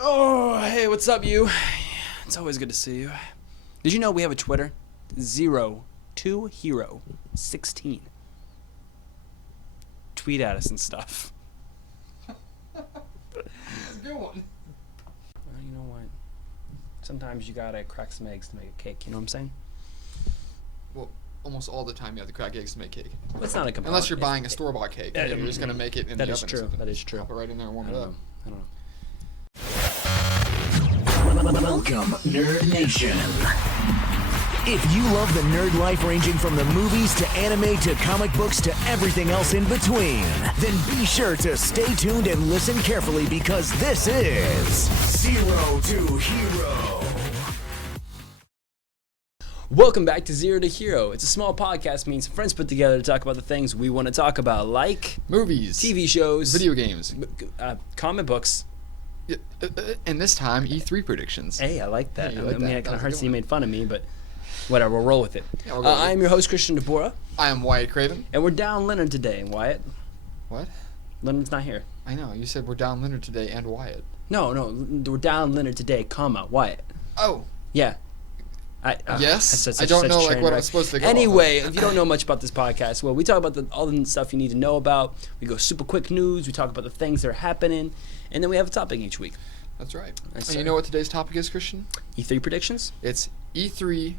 Oh, hey, what's up, you? It's always good to see you. Did you know we have a Twitter? 02hero16. Tweet at us and stuff. That's a good one. You know what? Sometimes you gotta crack some eggs to make a cake, you know what I'm saying? Well, almost all the time you have to crack eggs to make cake. Well, it's not a component. Unless you're buying a store-bought cake. You're just going to make it in the oven. That is true. That is true. Pop it right in there and warm it up. I don't know. Welcome, Nerd Nation. If you love the nerd life ranging from the movies to anime to comic books to everything else in between, then be sure to stay tuned and listen carefully because this is Zero to Hero. Welcome back to Zero to Hero. It's a small podcast means friends put together to talk about the things we want to talk about, like movies, TV shows, video games, comic books. And this time, E3 predictions. Hey, I like that. Hey, I like mean, that. it kind of hurts that you made fun of me, but whatever, we'll roll with it. Yeah, we'll go with it. I'm your host, Christian DeBora. I am Wyatt Craven. And we're down Leonard today. Wyatt? What? Leonard's not here. I know. You said we're down Leonard today and Wyatt. No, we're down Leonard today, Wyatt. Oh. Yeah. Yes? That's I don't know such a what train I'm supposed to go Anyway, if you don't know much about this podcast, well, we talk about all the stuff you need to know about. We go super quick news. We talk about the things that are happening. And then we have a topic each week. That's right. Yes, and sir. you know what today's topic is, Christian? E3 predictions? It's E3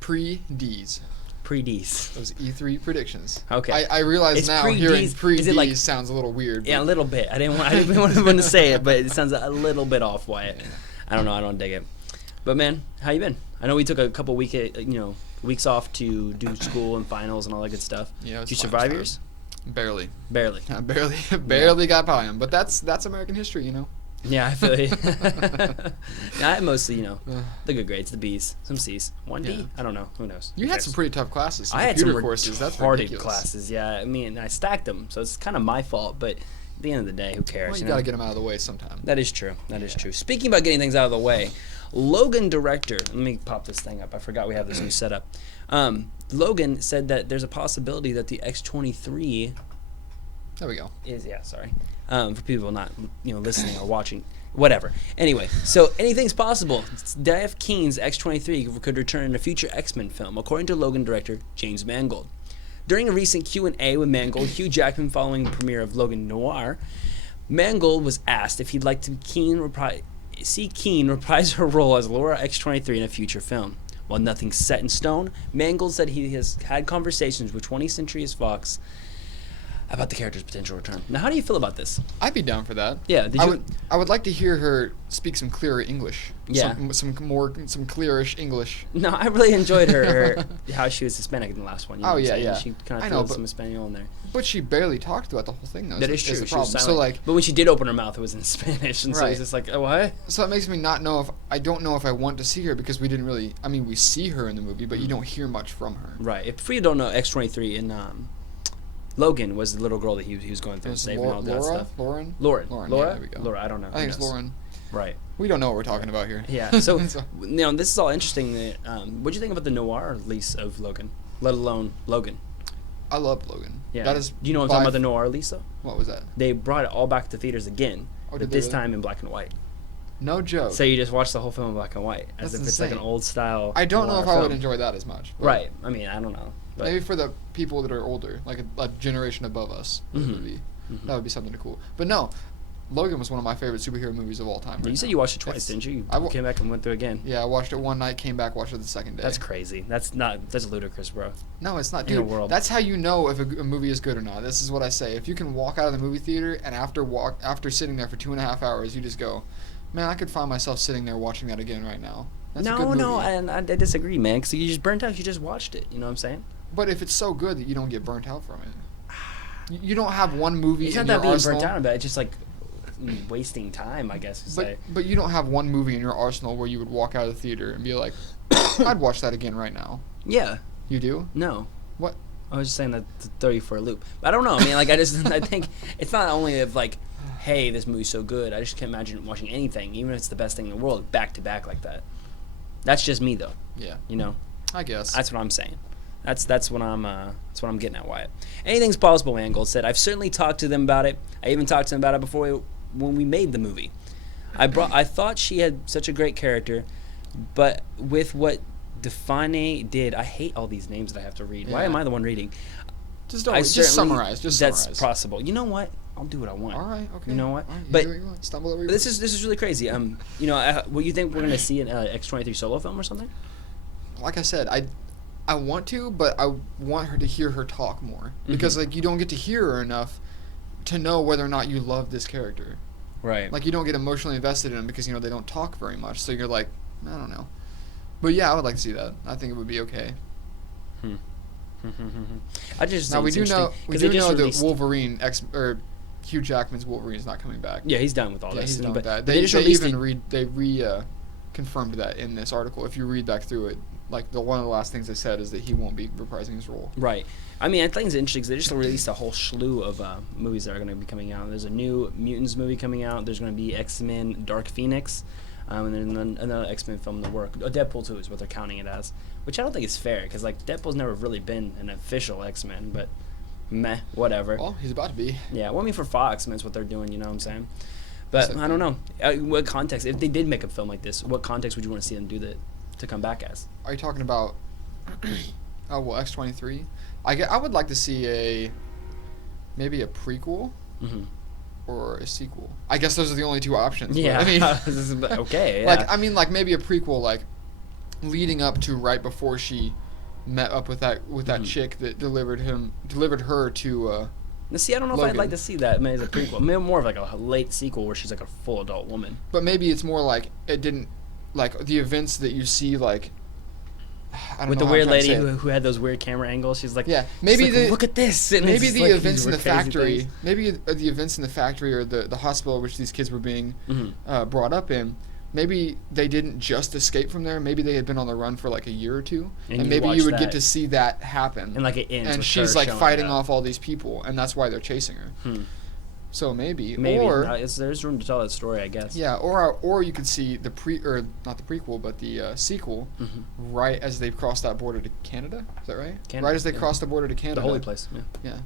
PreD's. PreD's. Those E3 predictions. Okay. I realize It's now pre-Ds. hearing Is PreD's it like- sounds a little weird. Yeah, a but little bit. I didn't want to say it, but it sounds a little bit off, Wyatt. I don't know. I don't dig it. But man, how you been? I know we took a couple weeks off to do school and finals and all that good stuff. Yeah, it was Did you fun survive time. yours? Barely. Barely. I barely got by him. But that's American history, you know. Yeah, I feel you. I mostly, the good grades, the B's, some C's, 1D. Yeah. I don't know. Who knows? You Who had cares? some pretty tough classes. Some I had computer some courses. That's retarded ridiculous. classes. Yeah, I mean, I stacked them, so it's kind of my fault. But at the end of the day, who cares? Well, you know? gotta get them out of the way sometime. That is true. That is true. Speaking about getting things out of the way, Logan director. Let me pop this thing up. I forgot we have this new setup. Logan said that there's a possibility that the X-23 There we go. is for people not listening or watching. Whatever. Anyway, so anything's possible. Dave Keen's X-23 could return in a future X-Men film, according to Logan director James Mangold. During a recent Q&A with Mangold, Hugh Jackman following the premiere of Logan Noir, Mangold was asked if he'd like to see Keen reprise her role as Laura X-23 in a future film. While nothing's set in stone, Mangold said he has had conversations with 20th Century Fox about the character's potential return. Now, how do you feel about this? I'd be down for that. Yeah, I would like to hear her speak some clearer English. Yeah. Some clearish English. No, I really enjoyed her how she was Hispanic in the last one. You know Oh, what I'm yeah, saying? yeah. She kind I of know, threw but- some Espanol in there. But she barely talked throughout the whole thing, though. That is true. the She was problem. silent. But when she did open her mouth, it was in Spanish, and so Right. it's just like, oh, what? So it makes me not know if I don't know if I want to see her because we didn't really. I mean, we see her in the movie, but you don't hear much from her. Right. If you don't know, X-23 in Logan was the little girl that he was going through and It was saving all that stuff. Lauren. Lauren. Yeah, Laura? there we go. Laura, I don't know. I think Who it's knows? Lauren. Right. We don't know what we're talking about here. Yeah. So, this is all interesting. What do you think about the noir release of Logan, let alone Logan? I love Logan. Yeah. That is. Do you know what I'm talking about the noir release, though? What was that? They brought it all back to theaters again, Oh, but did they this really? time in black and white. No joke. So you just watch the whole film in black and white, as That's if it's like an insane. old style. I don't know noir if I would film. enjoy that as much. but Right. I mean, I don't know. But Maybe for the people that are older, like a generation above us, that would be something cool. But no, Logan was one of my favorite superhero movies of all time. you right said now. you watched it twice, It's- didn't you? You I wa- came back and went through again. Yeah, I watched it one night, came back, watched it the second day. That's crazy. That's ludicrous, bro. No, it's not, In a dude. world. That's how you know if a movie is good or not. This is what I say. If you can walk out of the movie theater and after sitting there for 2.5 hours, you just go, man, I could find myself sitting there watching that again right now. That's a good movie. No, and I disagree, man. Because you just burnt out. You just watched it. You know what I'm saying? But if it's so good that you don't get burnt out from it, you don't have one movie It's in not your that being arsenal. burnt out about it. It's just like wasting time, I guess. To say. But you don't have one movie in your arsenal where you would walk out of the theater and be like, I'd watch that again right now. Yeah. You do? No. What? I was just saying that to throw you for a loop. But I don't know. I mean, like, I think it's not only of like, hey, this movie's so good. I just can't imagine watching anything, even if it's the best thing in the world, back to back like that. That's just me, though. Yeah. You know. I guess. That's what I'm saying. That's what I'm getting at, Wyatt. Anything's possible, Mangold said. I've certainly talked to them about it. I even talked to them about it before when we made the movie. I thought she had such a great character, but with what Defane did, I hate all these names that I have to read. Why Yeah. am I the one reading? Just Certainly- summarize. That's Summarize. possible. You know what? I'll do what I want. All right. Okay. You know what? All right, But do what you want. Stumble over your this is really crazy. You know, what you think we're gonna see an X-23 solo film or something? Like I said, I want to, but I want her to hear her talk more because like you don't get to hear her enough to know whether or not you love this character. Right. Like you don't get emotionally invested in them because they don't talk very much. So you're like, I don't know. But yeah, I would like to see that. I think it would be okay. I just Now think we it's do know interesting, 'cause they just that released- Wolverine or Hugh Jackman's Wolverine is not coming back. Yeah, he's done with all Yeah, that. he's done but with that. they They just released even confirmed that in this article. If you read back through it, like one of the last things they said is that he won't be reprising his role. Right. I mean, I think it's interesting because they just released a whole slew of movies that are going to be coming out. There's a new Mutants movie coming out. There's going to be X-Men Dark Phoenix. And then another X-Men film in the work. Deadpool 2 is what they're counting it as. Which I don't think is fair because, like, Deadpool's never really been an official X-Men. But, meh, whatever. Well, he's about to be. Yeah, well, I mean, for Fox, that's what they're doing, you know what I'm saying? But I don't know. What context, if they did make a film like this, what context would you want to see them do that to come back as? Are you talking about X-23? I would like to see maybe a prequel or a sequel. I guess those are the only two options. Yeah, I mean, okay. Yeah. like maybe a prequel, like leading up to right before she met up with that chick that delivered her to. Now, see, I don't know if Logan. I'd like to see that maybe as a prequel. Maybe more of like a late sequel where she's like a full adult woman. But maybe it's more like it didn't, like the events that you see, like I don't With know the how weird I'm trying to lady say it. who had those weird camera angles, she's like, Yeah, maybe she's like, the look at this. And maybe it's the like events in these the crazy factory, things. maybe the events in the factory or the hospital which these kids were being brought up in. Maybe they didn't just escape from there. Maybe they had been on the run for like a year or two, and maybe watch you would that. get to see that happen. And like it ends and with she's her like showing fighting up. off all these people, and that's why they're chasing her. So maybe, Maybe. or There's room to tell that story, I guess. yeah, or you could see not the prequel, but the sequel, right as they cross that border to Canada. Is that right? Canada, Right as they yeah. cross the border to Canada. The holy place. Yeah. Yeah,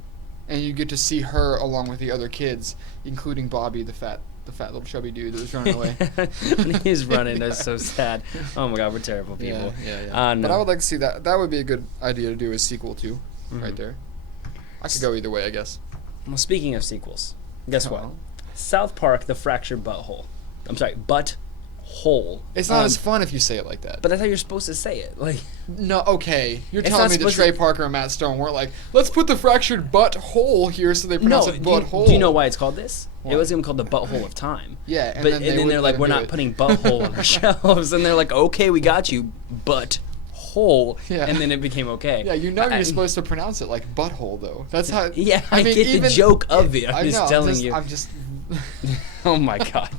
and you get to see her along with the other kids, including Bobby, the fat little chubby dude that was running away. When he's running, that's so sad. Oh my God, we're terrible people. Yeah. No. But I would like to see that. That would be a good idea to do a sequel to, right there. I could go either way, I guess. Well, speaking of sequels, guess what? Oh. South Park: The Fractured Butthole. I'm sorry, Butthole. It's not as fun if you say it like that. But that's how you're supposed to say it. Like, No, okay. You're It's telling not me that supposed Trey to- Parker and Matt Stone weren't like, let's put the fractured butthole here so they pronounce no. it Do butthole. you know why it's called this? Why? It was even called the Butthole of Time. Yeah, and But then they they're wouldn't like, let we're him do not it. putting butthole on the shelves, and they're like, okay, we got you, but hole, Yeah. and then it became okay. Yeah, you know I- you're supposed to pronounce it like butthole, though. That's how. Yeah, I get the joke of it. I'm just telling you. I'm just. Oh my God.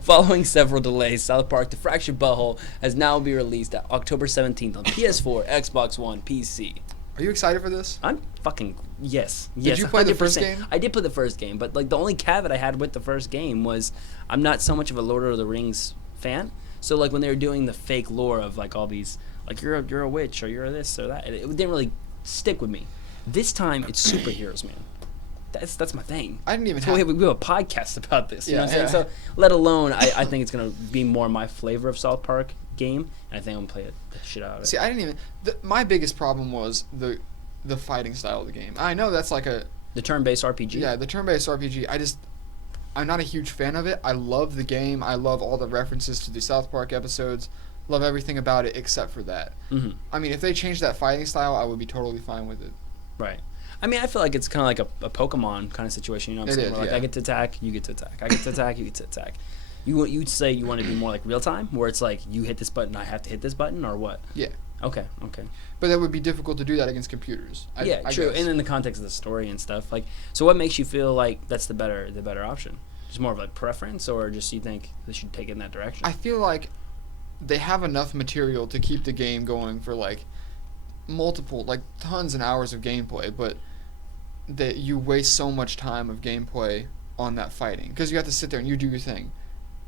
Following several delays, South Park: The Fractured Butthole has now been released at October 17th on PS4, Xbox One, PC. Are you excited for this? I'm fucking yes. Did you play the first 100%. game? I did play the first game, but like the only caveat I had with the first game was I'm not so much of a Lord of the Rings fan. So like when they were doing the fake lore of like all these, like you're a witch or you're this or that, it didn't really stick with me. This time it's superheroes, man. That's my thing. I didn't even So we have. have a podcast about this. You know Yeah, what I'm saying? yeah. So let alone I think it's gonna be more my flavor of South Park game, and I think I'm gonna play the shit out of it. See, I didn't even. My biggest problem was the fighting style of the game. I know that's like a. The turn-based RPG. Yeah, the turn-based RPG. I'm not a huge fan of it. I love the game. I love all the references to the South Park episodes. Love everything about it except for that. Mm-hmm. I mean, if they changed that fighting style, I would be totally fine with it. Right. I mean, I feel like it's kind of like a Pokemon kind of situation. You know what I'm It saying? is, Where, like yeah. I get to attack, you get to attack. I get to attack, you get to attack. You'd say you want to be more like real time, where it's like you hit this button, I have to hit this button, or what? Yeah. Okay. But that would be difficult to do that against computers. I True. guess. And in the context of the story and stuff, like, so what makes you feel like that's the better option? Just more of a preference, or just you think they should take it in that direction? I feel like they have enough material to keep the game going for like multiple, like tons and hours of gameplay, but that you waste so much time of gameplay on that fighting because you have to sit there and you do your thing,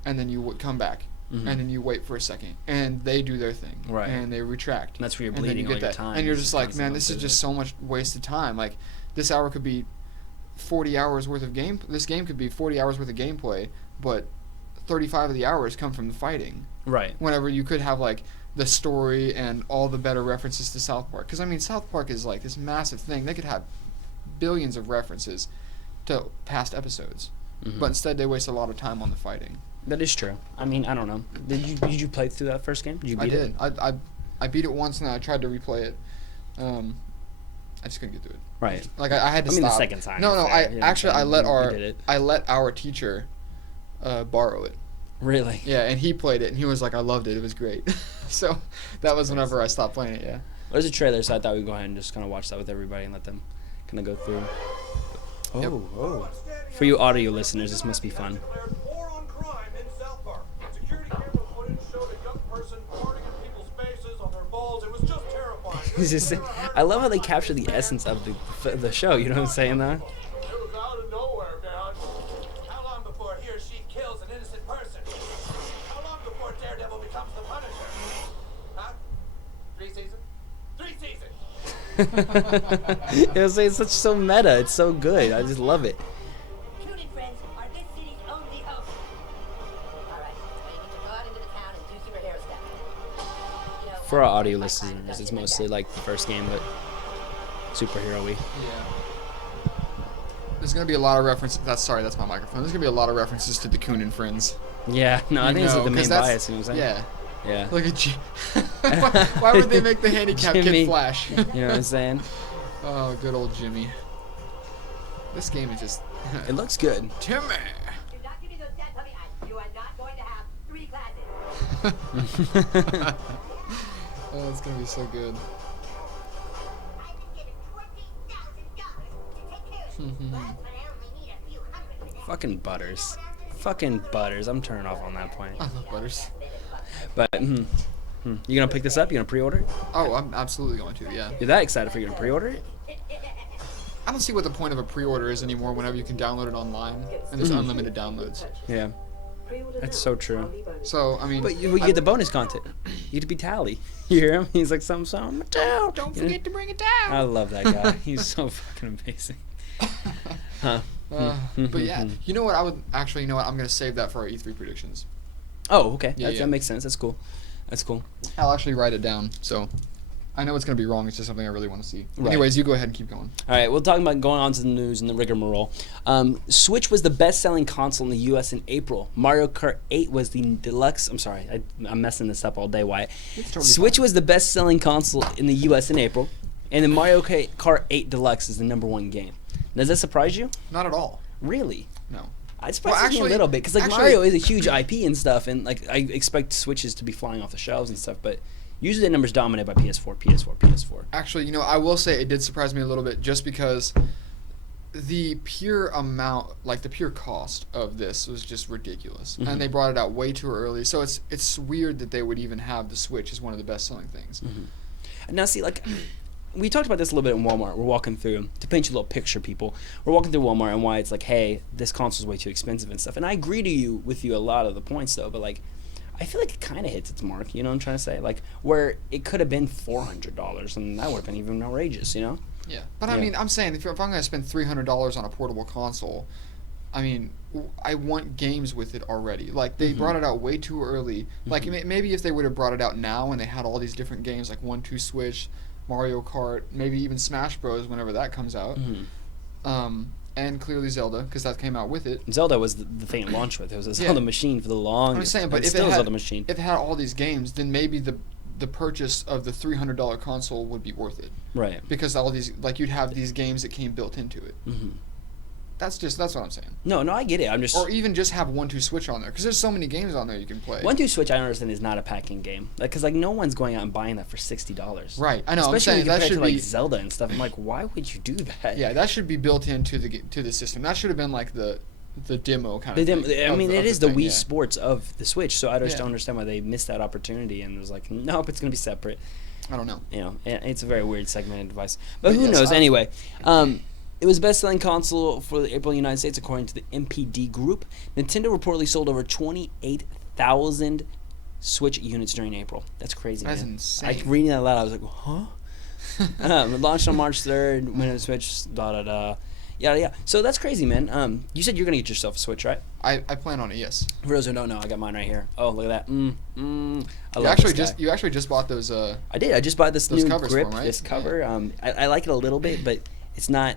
and then you come back, Mhm. and then you wait for a second, and they do their thing, Right. and they retract. And that's where you're and then bleeding you all get your that, time. and you're You're just just like, constantly man, this is busy. just so much wasted time. Like this hour could be 40 hours worth of game. This game could be 40 hours worth of gameplay, but 35 of the hours come from the fighting. Right. Whenever you could have like the story and all the better references to South Park, because I mean South Park is like this massive thing. They could have billions of references to past episodes, but instead they waste a lot of time on the fighting. That is true. I mean, I don't know. Did you play through that first game? Did you beat it? I beat it once and I tried to replay it. I just couldn't get through it. Right. Like I had to stop. The second time. No, I let our did it. teacher borrow it. Really? Yeah, and he played it and he was like, I loved it. It was great. So that was whenever I stopped playing it. Yeah. There's a trailer, so I thought we'd go ahead and just kind of watch that with everybody and let them kind of go through. Oh, Yep. oh. For you audio listeners, this must be fun. War on crime in South Park. Security camera footage showed a young person farting in people's faces on their balls. It was just terrifying. I love how they capture the essence of the show. You know what I'm saying, though? It was out of nowhere, man. How long before he or she kills an innocent person? How long before Daredevil becomes the Punisher? Huh? 3 seasons? 3 seasons! It's such so meta. It's so good. I just love it. Coon and friends are this city's only hope. All right, now you need to go out into the town and do superhero stuff. You know, For our audio listeners, it's mostly like the first game, but superhero-y. Yeah. There's gonna be a lot of references. That's my microphone. There's gonna be a lot of references to the Coon and Friends. Yeah, no, I think it's like the 'cause main that's- bias. You know what I'm saying? Yeah. Yeah. Look at why would they make the handicapped Jimmy. kid Flash? You know what I'm saying? Oh, good old Jimmy. This game is just It looks good. Jimmy. do not give me those sad puppy eyes. You are not going to have 3 classes. Oh, it's gonna be so good. I've been given $20,000 to take care of you. But I only need a few hundred for that. Fucking Butters. Fucking Butters. I'm turning off on that point. I love Butters. But, you gonna pick this up? You gonna pre-order it? Oh, I'm absolutely going to. Yeah. You're that excited for you to pre-order it? I don't see what the point of a pre-order is anymore. Whenever you can download it online and there's unlimited downloads. Yeah. That's so true. So I mean, But you get the bonus content. You get to be Tally. You hear him? He's like, some Mattel. don't You know? forget to bring it down. I love that guy. He's so fucking amazing. Huh. But yeah, you know what? I would actually. You know what? I'm gonna save that for our E3 predictions. Oh, okay. Yeah, yeah. That makes sense. That's cool. That's cool. I'll actually write it down. So I know it's gonna be wrong. It's just something I really want to see. Right. Anyways, you go ahead and keep going. All right, we're talking about going on to the news and the rigmarole. Switch was the best-selling console in the U.S. in April. Mario Kart 8 was the deluxe. I'm sorry, I'm messing this up all day, Wyatt. totally Switch was the best-selling console in the U.S. in April, and the Mario Kart 8 Deluxe is the #1 game. Does that surprise you? Not at all. Really? No. It surprises me a little bit because like Mario is a huge IP and stuff, and like I expect Switches to be flying off the shelves and stuff, but usually the numbers dominate by PS4. Actually, you know, I will say it did surprise me a little bit just because the pure amount, like the pure cost of this was just ridiculous, and they brought it out way too early. So it's weird that they would even have the Switch as one of the best-selling things. Now, see, like, we talked about this a little bit in Walmart. We're walking through, to paint you a little picture, people. We're walking through Walmart and why it's like, hey, this console's way too expensive and stuff. And I agree with you a lot of the points, though, but, like, I feel like it kind of hits its mark, you know what I'm trying to say? Like, where it could have been $400, and that would have been even outrageous, you know? Yeah, but I Yeah. mean, I'm saying if I'm going to spend $300 on a portable console, I mean, I want games with it already. Like, they brought it out way too early. Like, maybe if they would have brought it out now and they had all these different games, like 1-2 Switch, Mario Kart, maybe even Smash Bros. Whenever that comes out. And clearly Zelda, because that came out with it. Zelda was the thing it launched with. It was a Zelda machine for the longest. I'm saying, but it's if still it a had, Zelda machine. if it had all these games, then maybe the purchase of the $300 console would be worth it. Right. Because all these, like, you'd have these games that came built into it. That's what I'm saying. No, I get it. I'm just... Or even just have 1-2 Switch on there, because there's so many games on there you can play. 1-2 Switch, I understand, is not a packing game. Because, like, no one's going out and buying that for $60. Right, I know. Especially I'm saying when you that compare it should to, like, be Zelda and stuff. I'm like, why would you do that? Yeah, that should be built into the system. That should have been like the demo kind of thing. I mean, it is the thing, Wii yeah. Sports of the Switch, so I just Yeah. don't understand why they missed that opportunity and was like, nope, it's going to be separate. I don't know. You know, it's a very weird segmented device. But who yes, knows? Anyway, it was best-selling console for the April in the United States, according to the MPD Group. Nintendo reportedly sold over 28,000 Switch units during April. That's crazy, That's man. insane. Reading that loud, I was like, huh? It launched on March 3rd, Windows Switch, Yeah. So that's crazy, man. You said you're gonna get yourself a Switch, right? I plan on it. Yes. For those who don't know, I got mine right here. Oh, look at that. I You love actually this guy. just bought those. I did. I just bought this those new covers for grip, 'em, right? this cover. I like it a little bit, but it's not.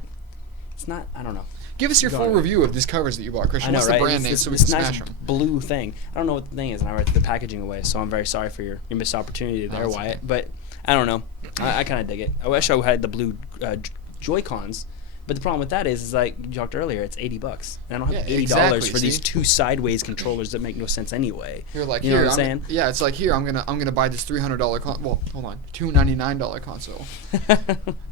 I don't know. Give us your Go full on. review of these covers that you bought, I Christian. know, What's right? the brand It's name this, so we this can nice smash them? blue thing. I don't know what the thing is, and I ripped the packaging away. So I'm very sorry for your missed opportunity there, that's Wyatt. okay. But I don't know. I kind of dig it. I wish I had the blue Joy-Cons. But the problem with that is like you talked earlier, it's $80, and I don't have Yeah, $80 exactly, for these see? two sideways controllers that make no sense anyway. You're like, you know here, what I'm saying? yeah, it's like here. I'm gonna buy this $300 $299 console,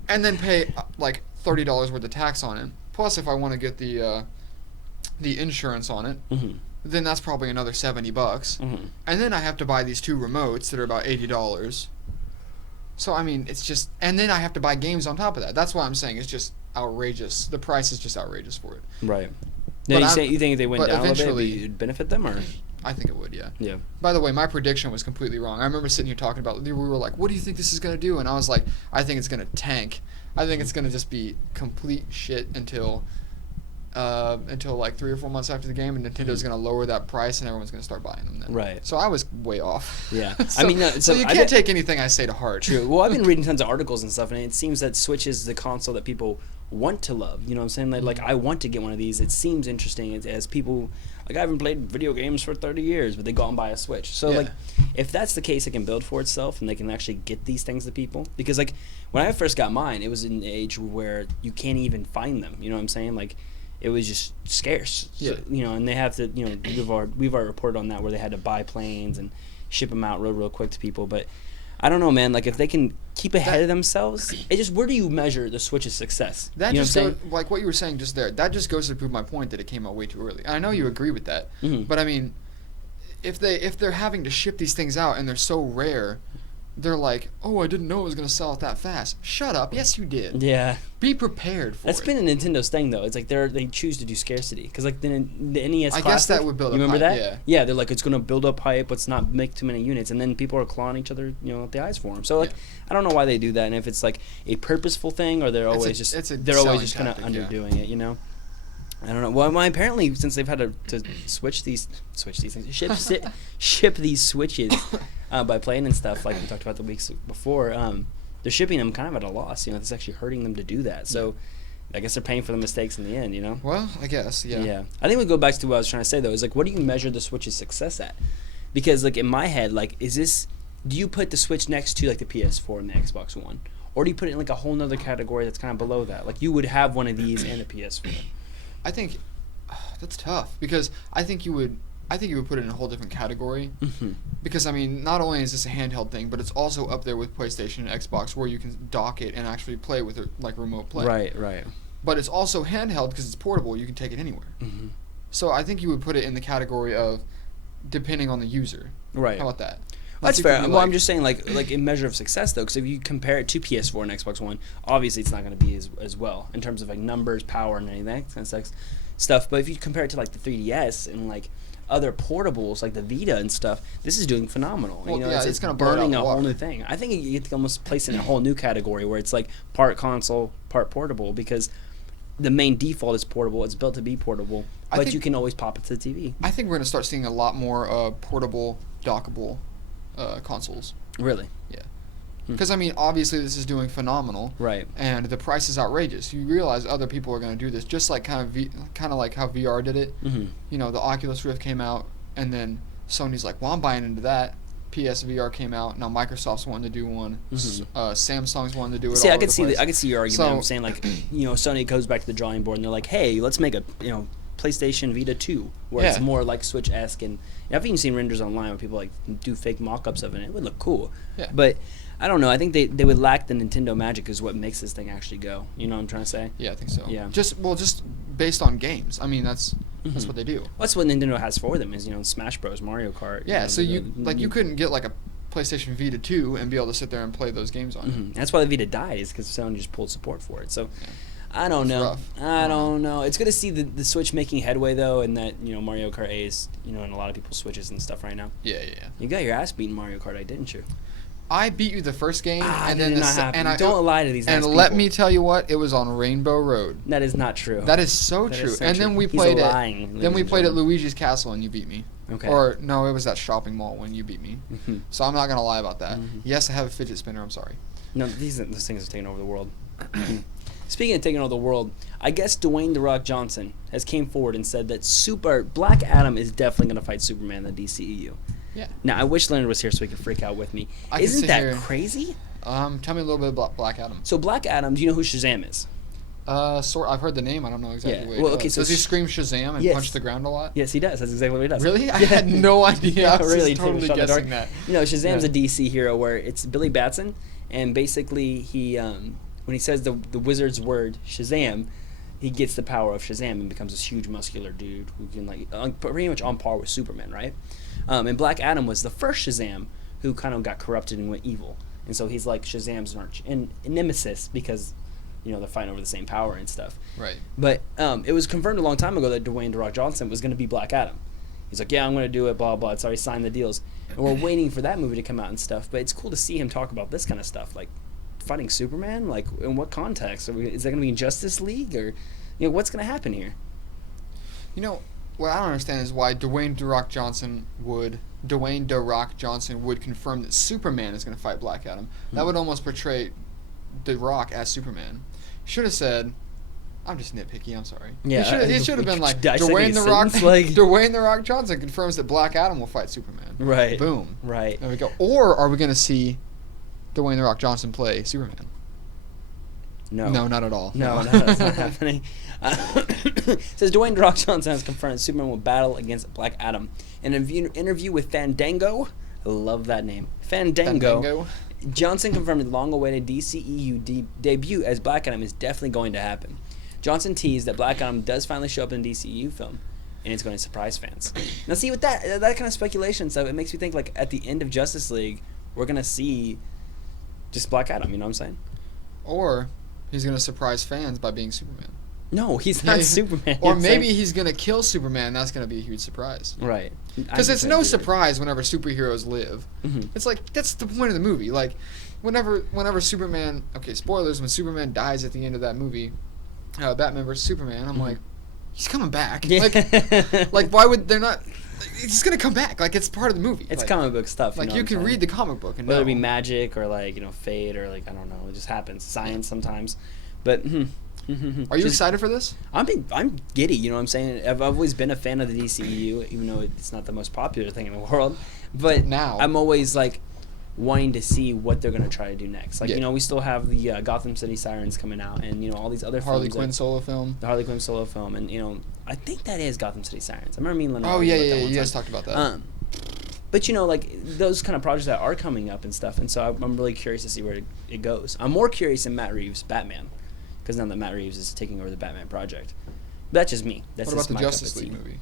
and then pay like $30 worth of tax on it. Plus, if I want to get the insurance on it, Mm-hmm. then that's probably another $70. Mm-hmm. And then I have to buy these two remotes that are about $80. So I mean, it's just, and then I have to buy games on top of that. That's why I'm saying it's just outrageous. The price is just outrageous for it. Right. But Now, you I'm- think if they went but down a little bit, eventually- it'd benefit them, or I think it would, yeah. yeah. By the way, my prediction was completely wrong. I remember sitting here talking about, we were like, what do you think this is going to do? And I was like, I think it's going to tank. I think it's going to just be complete shit until like 3 or 4 months after the game, and Nintendo's going to lower that price and everyone's going to start buying them then. Right. So I was way off. Yeah. so, I mean, so you I can't bet- take anything I say to heart. True. Well, I've been reading tons of articles and stuff, and it seems that Switch is the console that people want to love. You know what I'm saying? Like I want to get one of these. It seems interesting as people. Like I haven't played video games for 30 years, but they go out and buy a Switch. So Yeah. like, if that's the case, it can build for itself, and they can actually get these things to people. Because like, when I first got mine, it was in an age where you can't even find them. You know what I'm saying? Like, it was just scarce. Yeah. So, you know, and they have to. You know, we've already reported on that where they had to buy planes and ship them out real quick to people, but. I don't know, man. Like, if they can keep ahead of themselves, it just where do you measure the Switch's success? That you know just what I'm goes, like what you were saying just there. That just goes to prove my point that it came out way too early. And I know you agree with that, Mhm. but I mean, if they're having to ship these things out and they're so rare, they're like, oh, I didn't know it was gonna sell it that fast. Shut up. Yes, you did. Yeah, Be prepared for that's it. been a Nintendo's thing though. It's like they choose to do scarcity because like the NES. I guess Classic, that would build you up remember hype, that? yeah. They're like it's gonna build up hype. Let's not make too many units, and then people are clawing each other, you know, at the eyes for them. So like, I don't know why they do that, and if it's like a purposeful thing or they're It's a- always just it's a they're always selling just kind of tactic, yeah. underdoing it, you know. I don't know. Well, apparently since they've had to switch these things, ship these switches by plane and stuff, like we talked about the weeks before. They're shipping them kind of at a loss. You know, it's actually hurting them to do that. So, I guess they're paying for the mistakes in the end. You know. Well, I guess, yeah. Yeah. I think we go back to what I was trying to say though. Is like, what do you measure the Switch's success at? Because like in my head, like, do you put the Switch next to like the PS4 and the Xbox One, or do you put it in like a whole nother category that's kind of below that? Like you would have one of these and a PS4. I think that's tough because I think you would put it in a whole different category. Mm-hmm. Because I mean, not only is this a handheld thing, but it's also up there with PlayStation and Xbox, where you can dock it and actually play with it like remote play. Right. But it's also handheld because it's portable. You can take it anywhere. Mm-hmm. So I think you would put it in the category of depending on the user. Right. How about that? That's you could fair. be Well, I'm like- just saying, like in measure of success, though, because if you compare it to PS4 and Xbox One, obviously it's not going to be as well in terms of like numbers, power, and anything kind of stuff. But if you compare it to like the 3DS and like other portables like the Vita and stuff, this is doing phenomenal. Well, you know, yeah, it's it's gonna blow it out burning the a whole water. new thing. I think you can almost place it in a whole new category where it's like part console, part portable, because the main default is portable. It's built to be portable, I but think- you can always pop it to the TV. I think we're gonna start seeing a lot more portable, dockable consoles. Really? Yeah. Because I mean, obviously this is doing phenomenal. Right. And the price is outrageous. You realize other people are going to do this, just like kind of like how VR did it. Mm-hmm. You know, the Oculus Rift came out, and then Sony's like, "Well, I'm buying into that." PSVR came out. Now Microsoft's wanting to do one. Mhm. Samsung's wanting to do it. See, all I over could the see place. I could see your argument. So- I'm saying like, you know, Sony goes back to the drawing board and they're like, hey, let's make a PlayStation Vita 2 where it's Yeah. more like Switch-esque, and I've even seen renders online where people like do fake mock-ups of it. And it would look cool. Yeah. But I don't know. I think they would lack the Nintendo magic is what makes this thing actually go. You know what I'm trying to say? Yeah, I think so. Yeah. Just based on games. I mean, that's Mhm. what they do. That's what Nintendo has for them is, you know, Smash Bros, Mario Kart. Yeah. know, So you the- couldn't get like a PlayStation Vita 2 and be able to sit there and play those games on it. Mhm. That's why the Vita died, is because Sony just pulled support for it. So, I don't It's know. rough. I don't know. It's good to see the Switch making headway though, and that, you know, Mario Kart 8 is, you know, in a lot of people's Switches and stuff right now. Yeah. You got your ass beat in Mario Kart 8, didn't you? I beat you the first game, and that then did not happen. Don't lie to these nice And let people. me tell you what, it was on Rainbow Road. That is not true. That is so That true. is so And true. then we He's played lying, it. Then ladies we and played at gentlemen. Luigi's Castle, and you beat me. Okay. Or no, it was that shopping mall when you beat me. Mhm. So I'm not gonna lie about that. Mhm. Yes, I have a fidget spinner. I'm sorry. No, these things are taking over the world. Speaking of taking over the world, I guess Dwayne The Rock Johnson has came forward and said that Black Adam is definitely going to fight Superman in the DCEU. Yeah. Now, I wish Leonard was here so he could freak out with me. I can Isn't sit that here- crazy? Tell me a little bit about Black Adam. So Black Adam, do you know who Shazam is? I've heard the name. I don't know exactly Yeah, what it well, does. okay, so Does he scream Shazam and Yes. punch the ground a lot? Yes, he does. That's exactly what he does. Really? I had no idea. I was really, just totally shut the guessing dark. that. You know, Shazam's Yeah. a DC hero where it's Billy Batson, and basically he, when he says the wizard's word Shazam, he gets the power of Shazam and becomes this huge muscular dude who can pretty much on par with Superman, right? And Black Adam was the first Shazam who kind of got corrupted and went evil, and so he's like Shazam's nemesis because, you know, they're fighting over the same power and stuff. Right. But it was confirmed a long time ago that Dwayne The Rock Johnson was going to be Black Adam. He's like, yeah, I'm going to do it, blah, blah. It's already signed the deals. And we're waiting for that movie to come out and stuff. But it's cool to see him talk about this kind of stuff, like fighting Superman. Like, in what context? Is that going to be in Justice League? Or, you know, what's going to happen here? You know, what I don't understand is why Dwayne The Rock Johnson would confirm that Superman is going to fight Black Adam. That would almost portray The Rock as Superman. Should have said, I'm just nitpicky, I'm sorry. Yeah, It should have been like, did I say Dwayne the The Rock sentence? Like- Dwayne The Rock Johnson confirms that Black Adam will fight Superman. Right. Boom. Right. There we go. Or are we going to see Dwayne The Rock Johnson play Superman? No. No, not at all. No, that's not happening. Says Dwayne The Rock Johnson has confirmed that Superman will battle against Black Adam. In an interview with Fandango, I love that name, Fandango. Johnson confirmed the long-awaited DCEU debut as Black Adam is definitely going to happen. Johnson teased that Black Adam does finally show up in a DCEU film, and it's going to surprise fans. Now, see, with that kind of speculation stuff, it makes me think, like, at the end of Justice League, we're going to see just Black Adam, you know what I'm saying? Or he's going to surprise fans by being Superman. No, he's not Superman. Or I'm maybe saying- he's going to kill Superman. That's going to be a huge surprise. Right. Because it's no surprise whenever superheroes live. Mm-hmm. It's like, that's the point of the movie. Like, whenever Superman... Okay, spoilers. When Superman dies at the end of that movie, Batman vs. Superman, I'm like, he's coming back. Yeah. Like, why would they're not... He's going to come back. Like, it's part of the movie. It's like, comic book stuff. Like, know you what I'm can saying? read the comic book and Whether it be know. magic or, like, you know, fate or, like, I don't know. It just happens. Science sometimes. But... Are you excited for this? I'm giddy, you know what I'm saying? I've always been a fan of the DCEU, even though it's not the most popular thing in the world. But Now. I'm always, like, wanting to see what they're going to try to do next. Like, Yeah. you know, we still have the Gotham City Sirens coming out and, you know, all these other Harley films. Quinn solo film. The Harley Quinn solo film. And, you know, I think that is Gotham City Sirens. I remember me and Leonard Oh, arguing yeah, about that yeah, one you guys time. talked about that. But, you know, like, those kind of projects that are coming up and stuff. And so I'm really curious to see where it goes. I'm more curious in Matt Reeves' Batman. Because now that Matt Reeves is taking over the Batman project. But that's just me. That's What about just the my Justice cup of League tea. movie?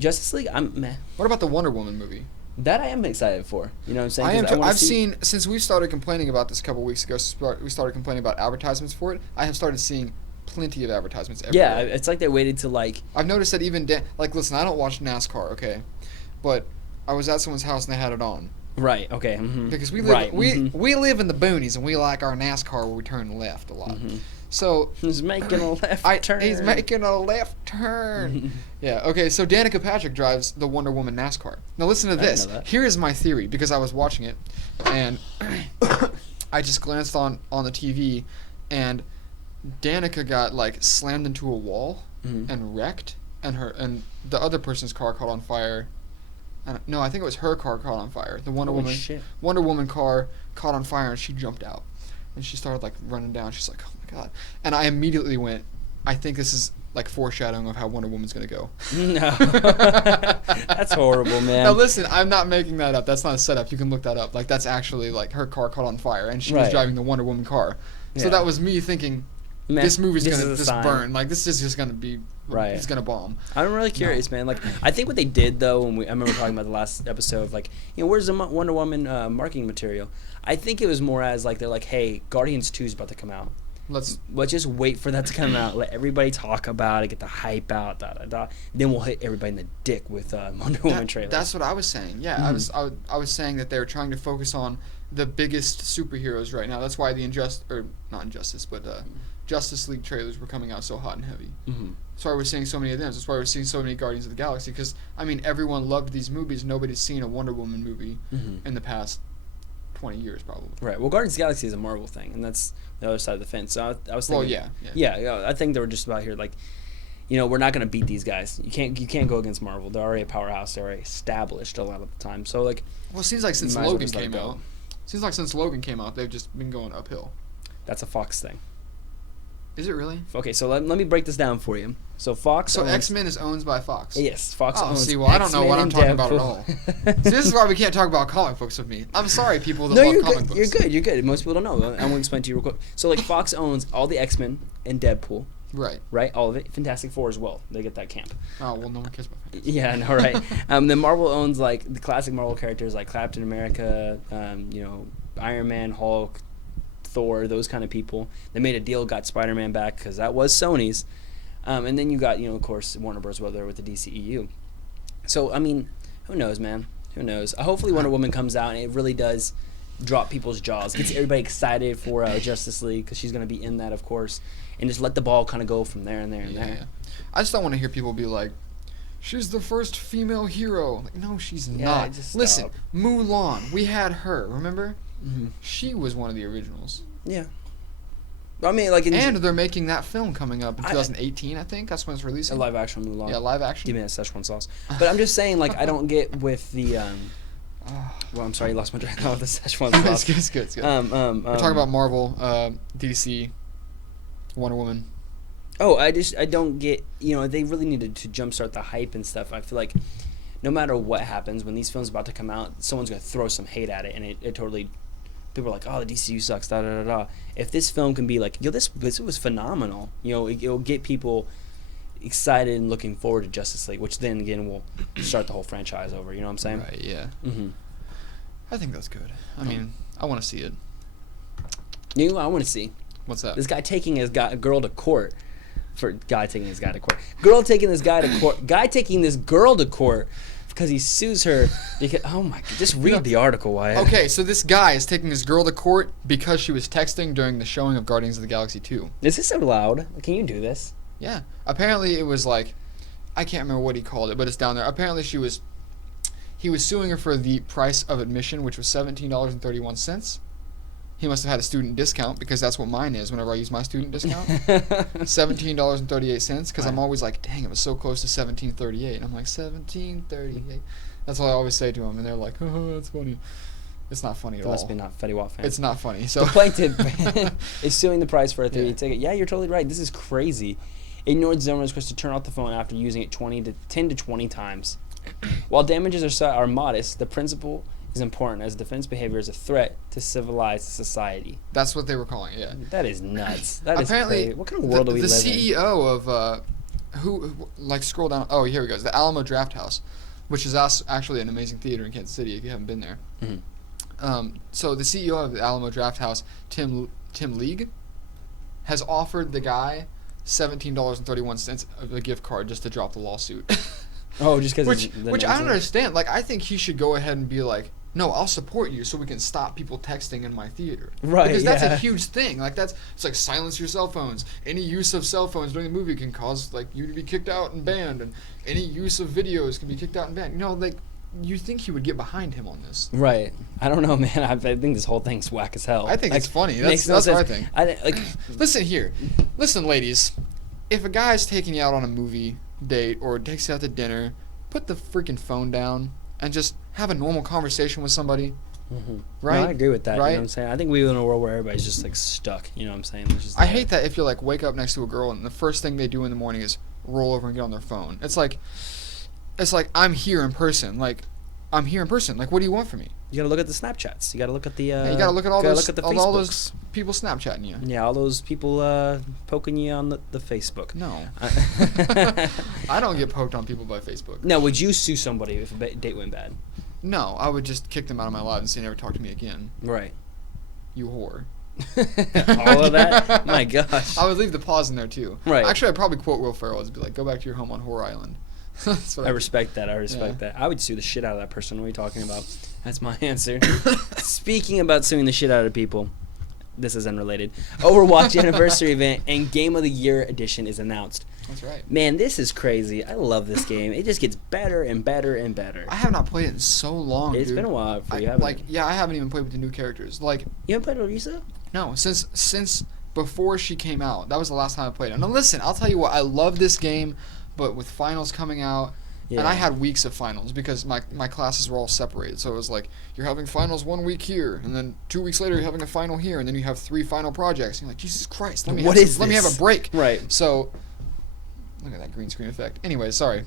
Justice League? I'm meh. What about the Wonder Woman movie? That I am excited for. You know what I'm saying? 'Cause wanna I've see- seen, since we started complaining about this a couple weeks ago, we started complaining about advertisements for it, I have started seeing plenty of advertisements everywhere. Yeah, it's like they waited to, like... I've noticed that even, like, listen, I don't watch NASCAR, okay? But I was at someone's house and they had it on. Right, okay. Mm-hmm. Because we live, right, we live in the boonies and we like our NASCAR where we turn left a lot. Mm-hmm. So He's making a left turn. he's making a left turn. Yeah, okay, so Danica Patrick drives the Wonder Woman NASCAR. Now listen to didn't this. know that. Here is my theory, because I was watching it, and I just glanced on the TV, and Danica got, like, slammed into a wall and wrecked, and the other person's car caught on fire. No, I think it was her car caught on fire. The Wonder Holy Woman shit. Wonder Woman car caught on fire, and she jumped out. And she started, like, running down. She's like, oh my god. And I immediately went, I think this is, like, foreshadowing of how Wonder Woman's going to go. No. That's horrible, man. Now, listen, I'm not making that up. That's not a setup. You can look that up. Like, that's actually, like, her car caught on fire, and she was Right. driving the Wonder Woman car. So Yeah. that was me thinking, Man, this movie's this going to is a just sign. burn. Like, this is just going to be, Right. it's going to bomb. I'm really curious, man. Like, I think what they did, though, when I remember talking about the last episode of, like, you know, where's the Wonder Woman marketing material? I think it was more as, like, they're like, hey, Guardians 2 is about to come out. Let's just wait for that to come out. Let everybody talk about it, get the hype out, Then we'll hit everybody in the dick with Wonder Woman trailers. That's what I was saying. Yeah, Mm-hmm. I was saying that they were trying to focus on the biggest superheroes right now. That's why the Justice League trailers were coming out so hot and heavy. Mm-hmm. That's why we're seeing so many of them. That's why we're seeing so many Guardians of the Galaxy. Because I mean, everyone loved these movies. Nobody's seen a Wonder Woman movie in the past 20 years, probably. Right. Well, Guardians of the Galaxy is a Marvel thing, and that's the other side of the fence. So I was thinking. Well, yeah. I think they were just about here, like, we're not going to beat these guys. You can't go against Marvel. They're already a powerhouse. They're already established a lot of the time. So like. Well, it seems like since might as well Logan just let it came go. out. Seems like since Logan came out, they've just been going uphill. That's a Fox thing. Is it really? Okay, so let me break this down for you. So Fox. So owns, X-Men is owned by Fox. Yes, Fox Oh, owns. see, well, I don't know what I'm X-Men talking and about at Deadpool. all. See, this is why we can't talk about comic books with me. I'm sorry, people that No, love you're comic good. books. You're good. Most people don't know. I'm gonna explain to you real quick. So like Fox owns all the X-Men and Deadpool, Right. right? All of it. Fantastic Four as well. They get that camp. Oh, well, no one cares about that. Yeah, I know, right? Then Marvel owns like the classic Marvel characters like Captain America, Iron Man, Hulk, Thor, those kind of people. They made a deal, got Spider-Man back because that was Sony's. And then you got, of course, Warner Bros. There with the DCEU. So, I mean, who knows, man? Who knows? Hopefully Wonder Woman comes out and it really does drop people's jaws. Gets everybody excited for Justice League because she's going to be in that, of course. And just let the ball kind of go from there and there and there. Yeah. I just don't want to hear people be like, she's the first female hero. Like, no, she's not. just Listen, stop. Mulan, we had her, remember? Mm-hmm. She was one of the originals. Yeah. I mean, like... And they're making that film coming up in 2018, I think. That's when it's releasing. A live action Mulan. Yeah, live action. Give me that Szechuan sauce. But I'm just saying, like, I don't get with the... well, I'm sorry, you lost my train of thought with the Szechuan sauce. It's good. We're talking about Marvel, DC, Wonder Woman. Oh, I don't get... they really needed to jumpstart the hype and stuff. I feel like no matter what happens, when these films are about to come out, someone's going to throw some hate at it, and it totally... People are like, oh, the DCU sucks, da-da-da-da. If this film can be like, this was phenomenal, it'll get people excited and looking forward to Justice League, which then, again, will start the whole franchise over. You know what I'm saying? Right, yeah. Mm-hmm. I think that's good. I mean, I want to see it. You know what I want to see? What's that? This guy taking his girl to court. Guy taking this girl taking this guy to court. Guy taking this girl to court because he sues her because just read the article, Wyatt. Okay, so this guy is taking this girl to court because she was texting during the showing of Guardians of the Galaxy 2. Is this so loud? Can you do this? Yeah. Apparently it was like, I can't remember what he called it, but it's down there. Apparently he was suing her for the price of admission, which was $17.31. He must have had a student discount because that's what mine is whenever I use my student discount. $17.38 because I'm always like, dang, it was so close to $17.38. And I'm like, $17.38. That's what I always say to them, and they're like, oh, that's funny. It's not funny at all. Must be not Fetty Wap fan. It's not funny. So the plaintiff is suing the price for a 3D ticket. Yeah, you're totally right. This is crazy. Ignored Zimmerman's request to turn off the phone after using it 10 to 20 times. While damages are modest, the principle is important as defense behavior is a threat to civilized society. That's what they were calling it, yeah. That is nuts. That Apparently, is crazy. What kind of world do we live in? The CEO of, scroll down. Oh, here we go. It's the Alamo Drafthouse, which is actually an amazing theater in Kansas City if you haven't been there. Mm-hmm. So the CEO of the Alamo Drafthouse, Tim League, has offered the guy $17.31 of a gift card just to drop the lawsuit. Oh, just because which I don't understand. Like, I think he should go ahead and be like, no, I'll support you so we can stop people texting in my theater. Right, because that's yeah. a huge thing. Like, it's like silence your cell phones. Any use of cell phones during the movie can cause like you to be kicked out and banned, and any use of videos can be kicked out and banned. Like, you think he would get behind him on this? Right. I don't know, man. I think this whole thing's whack as hell. I think it's funny. Makes That's no what I sense. think. Listen, ladies. If a guy's taking you out on a movie date or takes you out to dinner, put the freaking phone down and just have a normal conversation with somebody. Mm-hmm. Right? No, I agree with that. Right? You know what I'm saying? I think we live in a world where everybody's just like stuck. You know what I'm saying? It's just I hate that if you like wake up next to a girl and the first thing they do in the morning is roll over and get on their phone. It's like I'm here in person. Like, what do you want from me? You gotta look at the Snapchats. You gotta look at the. You gotta look at all those Facebooks. people Snapchatting you. Yeah, all those people poking you on the Facebook. No. I don't get poked on people by Facebook. Now, would you sue somebody if a date went bad? No, I would just kick them out of my life and say never talk to me again. Right. You whore. All of that? My gosh. I would leave the pause in there too. Right. Actually, I'd probably quote Will Ferrell. I'd be like, "Go back to your home on Whore Island." That's what I respect that. I respect Yeah. that. I would sue the shit out of that person. What are you talking about? That's my answer. Speaking about suing the shit out of people, this is unrelated. Overwatch Anniversary Event and Game of the Year Edition is announced. That's right. Man, this is crazy. I love this game. It just gets better and better and better. I have not played it in so long. It's dude. been a while for you, I, haven't like, it? yeah, I haven't even played with the new characters. Like, You haven't played Orisa? no, since before she came out, that was the last time I played it. Now listen, I'll tell you what, I love this game, but with finals coming out, and I had weeks of finals because my classes were all separated. So it was like, you're having finals 1 week here, and then 2 weeks later you're having a final here, and then you have 3 final projects. And you're like, Jesus Christ, let me What have is let me have this? a break. Right. So, look at that green screen effect. Anyway, sorry.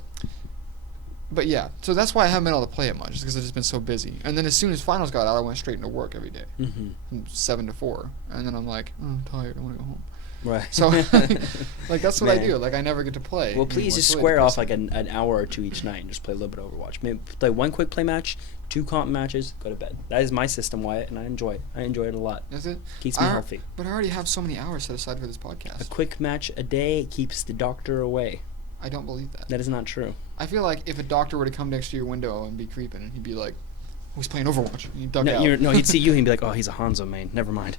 But yeah, so that's why I haven't been able to play it much, is because I've just been so busy. And then as soon as finals got out, I went straight into work every day, from 7 to 4. And then I'm like, oh, I'm tired, I want to go home. Right. So, like, that's what I Man. do. Like, I never get to play. Well, please anymore. just It's really square off depressing. like an hour or two each night and just play a little bit of Overwatch. Maybe play 1 quick play match, 2 comp matches, go to bed. That is my system, Wyatt, and I enjoy it. I enjoy it a lot. Is it? Keeps me I- healthy. But I already have so many hours set aside for this A podcast. quick match a day keeps the doctor away. I don't believe that. That is not true. I feel like if a doctor were to come next to your window and be creeping, he'd be like, oh, he's playing Overwatch. And he'd duck No, out. no, he'd see you and he'd be like, "Oh, he's a Hanzo main. Never mind."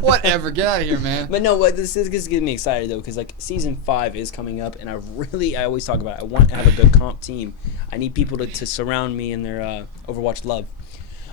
Whatever. Get out of here, man. But no, what this is getting me excited though, because like season 5 is coming up, and I always talk about it. I want to have a good comp team. I need people to surround me in their Overwatch love.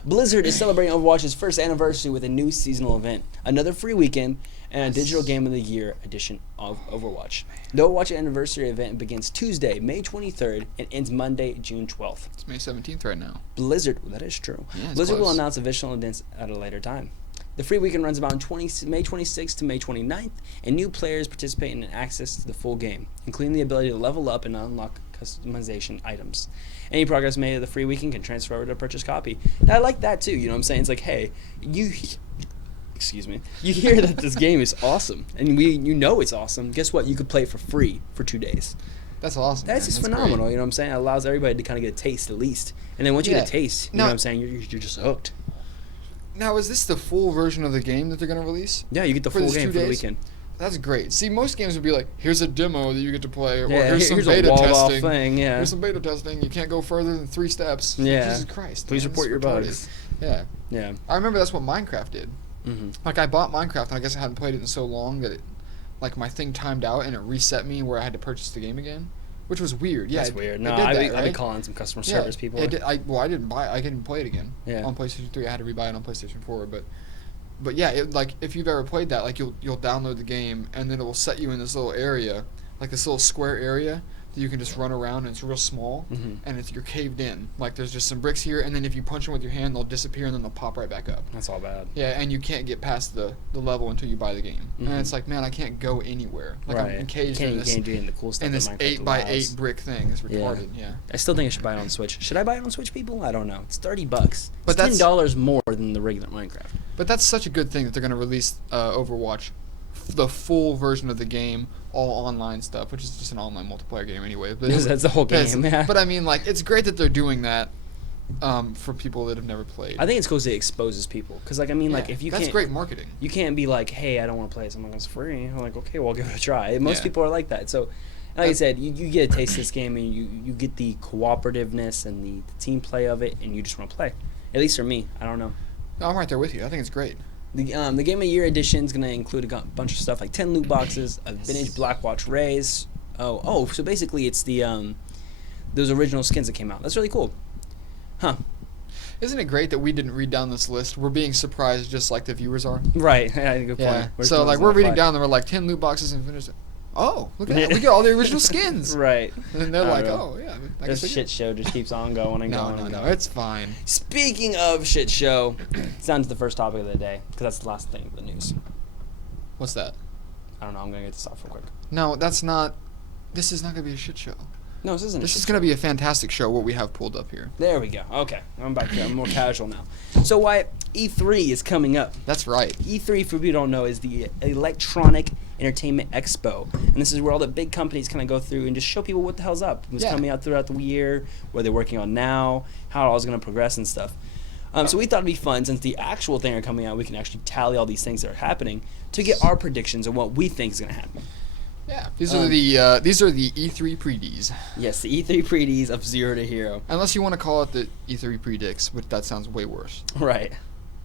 Blizzard is celebrating Overwatch's first anniversary with a new seasonal event, another free weekend, and a digital Game of the Year edition of Overwatch. The Overwatch anniversary event begins Tuesday, May 23rd, and ends Monday, June 12th. It's May 17th right now. Blizzard, that is true. Yeah, it's Blizzard will close. announce additional events at a later time. The free weekend runs about May 26th to May 29th, and new players participate in access to the full game, including the ability to level up and unlock customization items. Any progress made of the free weekend can transfer over to a purchase copy. Now, I like that too, you know what I'm saying? It's like, hey, excuse me, you hear that this game is awesome, and you know it's awesome. Guess what? You could play it for free for 2 days. That's awesome. That's man. just That's phenomenal, great. you know what I'm saying? It allows everybody to kind of get a taste at least. And then once you Yeah. get a taste, you Now- know what I'm saying, you're just hooked. Now, is this the full version of the game that they're going to release? Yeah, you get the For full these game 2 for the days? weekend. That's great. See, most games would be like, here's a demo that you get to play, or Yeah, here's some here's a beta walled-off testing. thing, yeah. Here's some beta testing. You can't go further than 3 steps. Yeah. Jesus Christ. Please man, report it's your retarded. bugs. Yeah. Yeah. I remember that's what Minecraft did. Mm-hmm. Like, I bought Minecraft, and I guess I hadn't played it in so long that my thing timed out, and it reset me where I had to purchase the game again, which was weird. Yeah, That's it- weird. it No, did I've that, been right? calling some customer Yeah, service people. it did- I didn't play it again. Yeah. On PlayStation 3, I had to rebuy it on PlayStation 4, but yeah, if you've ever played that, like, you'll download the game, and then it will set you in this little area, like this little square area that you can just run around, and it's real small, Mhm. and you're caved in. Like, there's just some bricks here, and then if you punch them with your hand, they'll disappear, and then they'll pop right back up. That's all bad. Yeah, and you can't get past the level until you buy the game. Mhm. And it's like, man, I can't go anywhere. Like, I'm Right. encaged in You this, can't do any of the cool stuff in that this Minecraft 8x8 allows. brick thing. It's Yeah. retarded, yeah. I still think I should buy it on Switch. Should I buy it on Switch, people? I don't know. It's $30. But It's that's- $10 more than the regular Minecraft. But that's such a good thing that they're going to release Overwatch, the full version of the game, all online stuff, which is just an online multiplayer game anyway. But That's the whole but game, yeah. But I mean, like, it's great that they're doing that for people that have never played. I think it's because it exposes people. Because, like, I mean, like, Yeah, if you that's can't... great marketing. You can't be like, hey, I don't want to play something that's free. I'm like, okay, well, I'll give it a try. Most Yeah. people are like that. So, like I said, you get a taste of this game, and you get the cooperativeness and the team play of it, and you just want to play. At least for me. I don't know. No, I'm right there with you. I think it's great. The Game of the Year edition is going to include a bunch of stuff like 10 loot boxes, a vintage Blackwatch Rays. So basically it's the those original skins that came out. That's really cool. Huh. Isn't it great that we didn't read down this list? We're being surprised just like the viewers are. Right. Yeah, good point. Yeah. Where's So, the like, ones we're that reading apply? down and we're like, 10 loot boxes and finished. Oh, look at that. We got all the original skins. Right. And then they're I like, don't know. oh, yeah. I guess This they shit did. show just keeps on going and No, going no, and no. going. It's fine. Speaking of shit show, it's down to the first topic of the day, because that's the last thing of the news. What's that? I don't know. I'm going to get this off real quick. No, that's not. This is not going to be a shit show. No, this isn't. This is going to be a fantastic show, what we have pulled up here. There we go. Okay. I'm back here. I'm more casual now. So, Wyatt, E3 is coming up. That's right. E3, for people who don't know, is the Electronic Entertainment Expo. And this is where all the big companies kind of go through and just show people what the hell's up. What's Yeah. coming out throughout the year, what they're working on now, how it all's going to progress and stuff. So we thought it'd be fun, since the actual thing are coming out, we can actually tally all these things that are happening to get our predictions of what we think is going to happen. Yeah, these are the E3 PreD's. Yes, the E3 PreD's of 0 to hero. Unless you want to call it the E3 Predicts, which that sounds way worse. Right.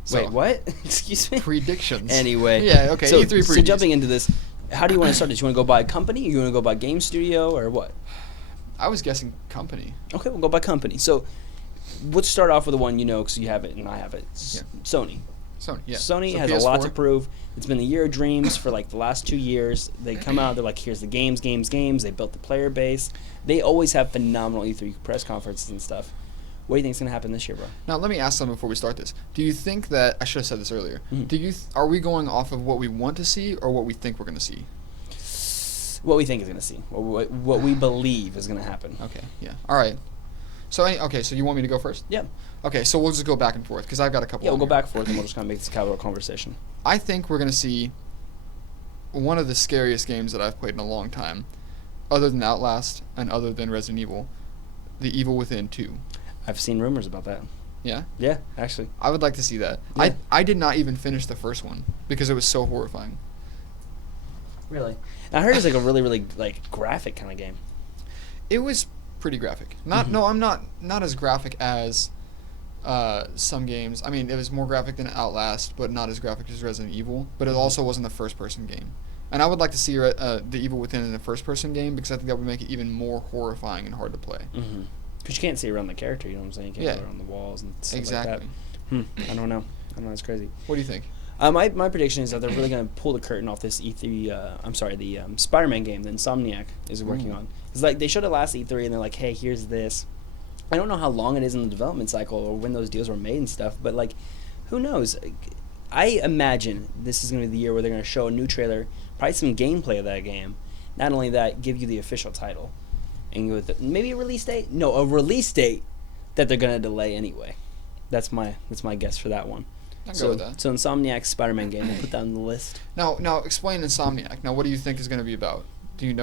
So- Wait, what? Excuse me? Predictions. Anyway. Yeah, okay, So, E3 PreD's. so jumping into this, how do you want to start this? You want to go by company? You want to go by game studio, or what? I was guessing company. Okay, we'll go by company. So let's start off with the one you know, because you have it and I have it. Yeah. Sony. Sony, yeah. Sony So has a lot PS4. to prove. It's been the year of dreams for like the last 2 years. They come out, they're like, here's the games. They built the player base. They always have phenomenal E3 press conferences and stuff. What do you think is going to happen this year, bro? Now, let me ask something before we start this. Do you think that, I should have said this earlier, Mhm. are we going off of what we want to see or what we think we're going to see? What we think is going to see. What we believe is going to happen. Okay, yeah. All right. So, so you want me to go first? Yeah. Okay, so we'll just go back and forth because I've got a couple. Yeah, we'll on go here. back and forth and we'll just kind of make this a casual conversation. I think we're going to see one of the scariest games that I've played in a long time, other than Outlast and other than Resident Evil, The Evil Within 2. I've seen rumors about that. Yeah? Yeah, actually. I would like to see that. Yeah. I did not even finish the first one because it was so horrifying. Really? I heard it's like a really, really like graphic kind of game. It was pretty graphic. No, I'm not as graphic as some games. I mean, it was more graphic than Outlast, but not as graphic as Resident Evil. But it also wasn't a first-person game. And I would like to see The Evil Within in a first-person game because I think that would make it even more horrifying and hard to play. Mm-hmm. Because you can't see around the character, you know what I'm saying? You can't Yeah. go around the walls and stuff Exactly. like that. I don't know. It's crazy. What do you think? My prediction is that they're really going to pull the curtain off this E3, the Spider-Man game that Insomniac is working on. It's like they showed it last E3 and they're like, hey, here's this. I don't know how long it is in the development cycle or when those deals were made and stuff, but like, who knows? I imagine this is going to be the year where they're going to show a new trailer, probably some gameplay of that game. Not only that, give you the official title. And with maybe a release date? No, a release date that they're going to delay anyway. That's my guess for that one. I'll So, go with that. so Insomniac's Spider-Man game, we'll put that on the list. Now explain Insomniac. Now, what do you think is going to be about? Do you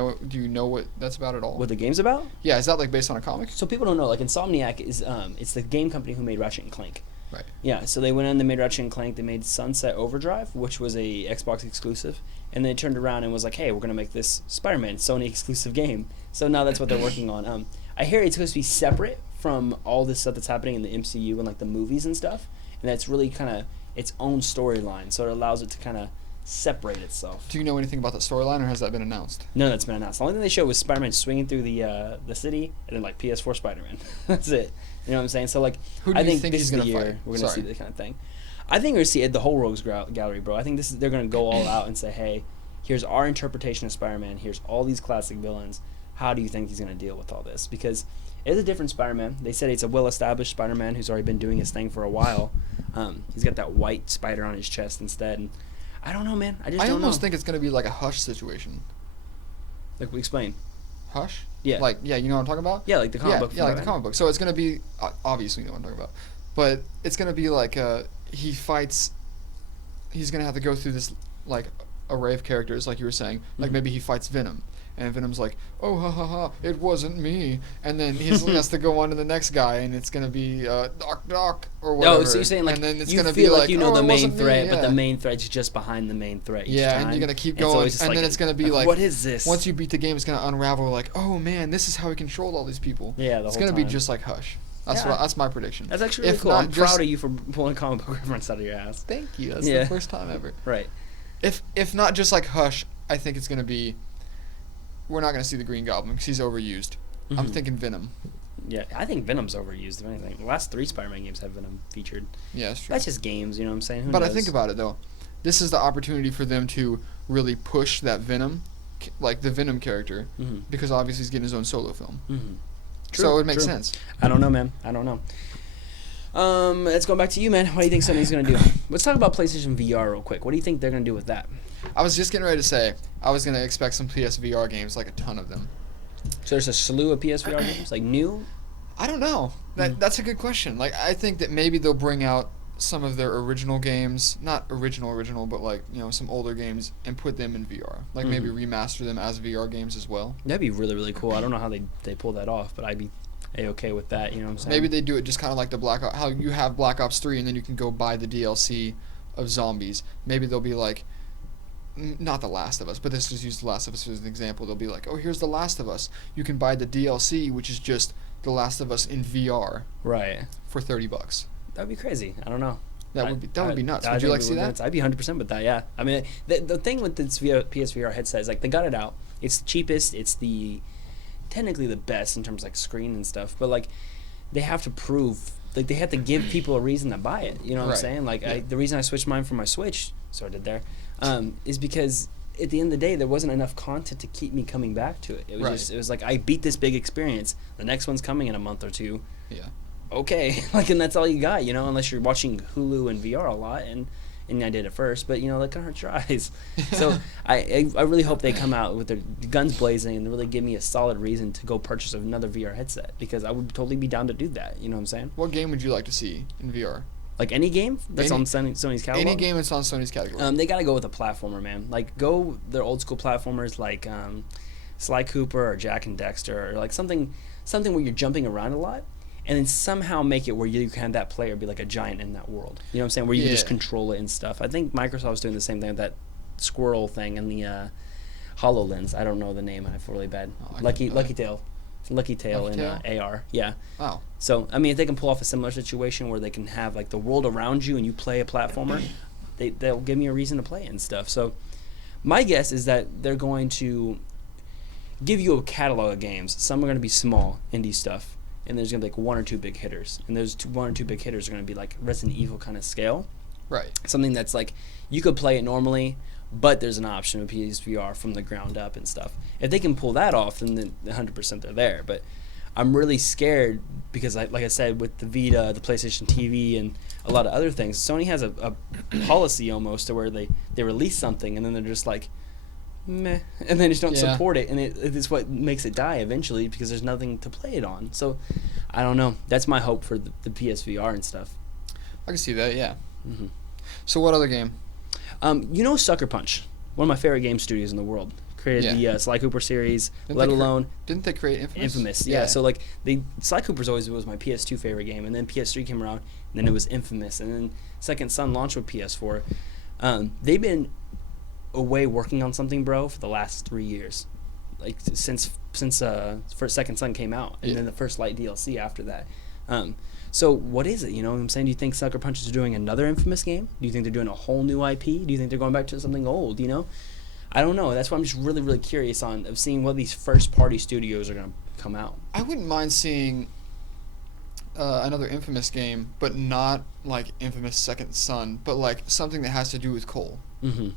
know what that's about at all? What the game's about? Yeah, is that like based on a comic? So people don't know, like Insomniac is it's the game company who made Ratchet and Clank. Right. Yeah, so they went in, they made Ratchet and Clank, they made Sunset Overdrive, which was a Xbox exclusive, and they turned around and was like, hey, we're gonna make this Spider-Man Sony exclusive game. So now that's what they're working on. I hear it's supposed to be separate from all this stuff that's happening in the MCU and like the movies and stuff, and that's really kind of its own storyline. So it allows it to kind of separate itself. Do you know anything about that storyline, or has that been announced? No, that's been announced. The only thing they showed was Spider-Man swinging through the city, and then like PS4 Spider-Man. That's it. You know what I'm saying? So like, Who do I you think think this he's is the gonna year fight? we're gonna see Sorry. that kind of thing. I think we're gonna see the whole Rogues Gallery, bro. I think they're gonna go all out and say, hey, here's our interpretation of Spider-Man. Here's all these classic villains. How do you think he's gonna deal with all this? Because it's a different Spider-Man. They said it's a well-established Spider-Man who's already been doing his thing for a while. He's got that white spider on his chest instead, and I don't know, man. I don't almost know. think it's going to be like a Hush situation. Like we explained. Hush? Yeah. Like, yeah, you know what I'm talking about? Yeah, like the comic book. Yeah, like the Spider-Man. comic book. So it's going to be, obviously you know what I'm talking about. But it's going to be like, he's going to have to go through this, like, array of characters, like you were saying. Like, maybe he fights Venom. And Venom's like, oh, ha, ha, ha, it wasn't me. And then he has to go on to the next guy, and it's going to be Doc, or whatever. Oh, so you're saying like and then it's you gonna feel be like you know oh, the it main wasn't me, threat, but yeah. the main threat's just behind the main threat each Yeah, time. and you're going to keep And it's going, always just and like, then it's going to be like, what is this? once you beat the game, it's going to unravel like, oh, man, this is how he controlled all these people. Yeah, It's whole going to be time. just like Hush. That's Yeah. that's my prediction. That's actually really If cool. not I'm just- proud of you for pulling a comic book reference out of your ass. Thank you. That's Yeah. the first time ever. Right. If not just like Hush, I think it's going to be, we're not going to see the Green Goblin because he's overused. I'm Mhm. thinking Venom. Yeah, I think Venom's overused. If anything, the last 3 Spider-Man games have Venom featured. Yeah, that's true. That's just games, you know what I'm saying? Who But I knows? think about it, though. This is the opportunity for them to really push that Venom, like the Venom character, Mhm. because obviously he's getting his own solo film. Mhm. So it makes true. sense. I don't know, man. I don't know. Let's go back to you, man. What do you think Sony's gonna do? Let's talk about PlayStation VR real quick. What do you think they're gonna do with that? I was just getting ready to say, I was going to expect some PSVR games, like a ton of them. So there's a slew of PSVR games, like new. I don't know. That's a good question. Like, I think that maybe they'll bring out some of their original games, not original, but like, you know, some older games and put them in VR. Like maybe remaster them as VR games as well. That'd be really, really cool. I don't know how they pull that off, but it'd A-okay with that, you know what I'm saying? Maybe they do it just kind of like the Black Ops, how you have Black Ops 3 and then you can go buy the DLC of zombies. Maybe they'll be like, not The Last of Us, but let's just use The Last of Us as an example. They'll be like, oh, here's The Last of Us. You can buy the DLC, which is just The Last of Us in VR Right. for $30. That'd be crazy. I don't know. That would be nuts. I Would you think like to it see would be that? nuts. I'd be 100% with that, yeah. I mean, the thing with this PSVR headset is, like, they got it out. It's the cheapest. It's technically the best in terms of, like, screen and stuff. But, like, they have to prove, like, they have to give people a reason to buy it. You know what I'm saying? Like, Yeah. the reason I switched mine from my Switch, so I did there, is because at the end of the day, there wasn't enough content to keep me coming back to it. It was it was like, I beat this big experience. The next one's coming in a month or two. Yeah. Okay, like, and that's all you got, you know, unless you're watching Hulu and VR a lot, and I did it first, but, you know, that kind of hurts your eyes. So I really hope they come out with their guns blazing and really give me a solid reason to go purchase another VR headset, because I would totally be down to do that, you know what I'm saying? What game would you like to see in VR? Like any game that's on Sony's catalog? Any game that's on Sony's catalog. They gotta go with a platformer, man. Like, go their old school platformers like Sly Cooper or Jack and Dexter, or like something where you're jumping around a lot, and then somehow make it where you can have that player be like a giant in that world. You know what I'm saying? Where you can just control it and stuff. I think Microsoft's doing the same thing with that squirrel thing in the HoloLens. I don't know the name. I feel really bad. Lucky Tail. Lucky Tail in AR. Yeah. Wow. So, I mean, if they can pull off a similar situation where they can have, like, the world around you and you play a platformer, they'll give me a reason to play it and stuff. So, my guess is that they're going to give you a catalog of games. Some are going to be small, indie stuff, and there's going to be, like, one or two big hitters. And those one or two big hitters are going to be, like, Resident Evil kind of scale. Right. Something that's, like, you could play it normally, but there's an option with PSVR from the ground up and stuff. If they can pull that off, then 100% they're there. But I'm really scared because, like I said, with the Vita, the PlayStation TV, and a lot of other things, Sony has a policy almost to where they release something and then they're just like, meh, and they just don't support it. And it's what makes it die eventually because there's nothing to play it on. So, I don't know. That's my hope for the PSVR and stuff. I can see that, yeah. Mm-hmm. So what other game? You know Sucker Punch, one of my favorite game studios in the world, created the Sly Cooper series, Didn't they create Infamous? Infamous, yeah. So, like, Sly Cooper's always was my PS2 favorite game, and then PS3 came around, and then it was Infamous, and then Second Son launched with PS4. They've been away working on something, bro, for the last 3 years, like since first Second Son came out, and then the first light DLC after that. So what is it? You know what I'm saying? Do you think Sucker Punch is doing another Infamous game? Do you think they're doing a whole new IP? Do you think they're going back to something old? You know, I don't know. That's why I'm just really, really curious of seeing what these first party studios are going to come out. I wouldn't mind seeing another Infamous game, but not like Infamous Second Son, but like something that has to do with Cole,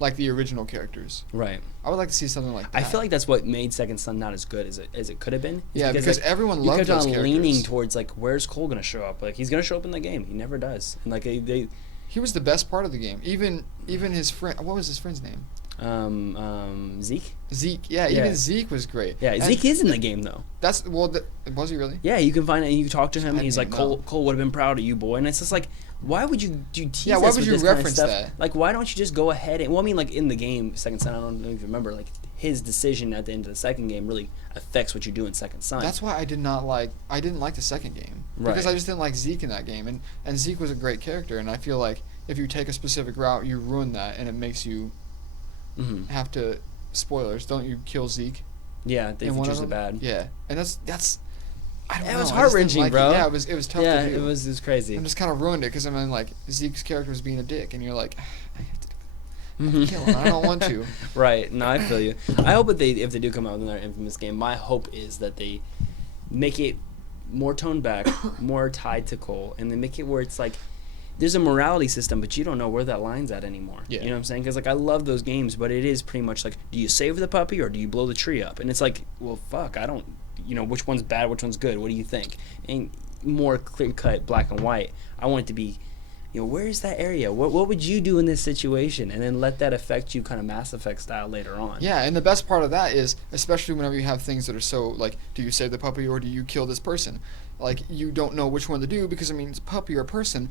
like the original characters. Right. I would like to see something like that. I feel like that's what made Second Son not as good as it could have been. Yeah, because like, everyone loved those characters. You kept on leaning towards, like, where's Cole going to show up? Like, he's going to show up in the game. He never does. And, like, he was the best part of the game. Even his friend, what was his friend's name? Zeke? Zeke, yeah, even Zeke was great. Yeah, and Zeke is in the game, though. Was he really? Yeah, you can find it and you can talk to him and he's like, Cole would have been proud of you, boy. And it's just like, why would you tease why us would with you this kind of reference stuff? that? Like, why don't you just go ahead and, well, I mean, like, in the game, Second Son, I don't know if you remember, like, his decision at the end of the second game really affects what you do in Second Son. That's why I didn't like the second game. Right. Because I just didn't like Zeke in that game. And Zeke was a great character, and I feel like if you take a specific route, you ruin that, and it makes you have to, spoilers, don't you kill Zeke? Yeah, they features are bad. Yeah, and that's I don't know. It was I just heart-wrenching, didn't like bro. it. Yeah, it was tough to do. Yeah, it was crazy. And just kind of ruined it, because I mean, like, Zeke's character was being a dick, and you're like, I have to do it. I have to kill him. I don't want to. Right. No, I feel you. I hope that if they do come out with another Infamous game, my hope is that they make it more toned back, more tied to Cole, and they make it where it's like there's a morality system, but you don't know where that line's at anymore. Yeah. You know what I'm saying? Because, like, I love those games, but it is pretty much like, do you save the puppy or do you blow the tree up? And it's like, well, fuck, I don't, you know, which one's bad, which one's good? What do you think? And more clear-cut, black and white. I want it to be, you know, where is that area? What would you do in this situation? And then let that affect you kind of Mass Effect style later on. Yeah, and the best part of that is, especially whenever you have things that are so, like, do you save the puppy or do you kill this person? Like, you don't know which one to do because, I mean, it's a puppy or a person.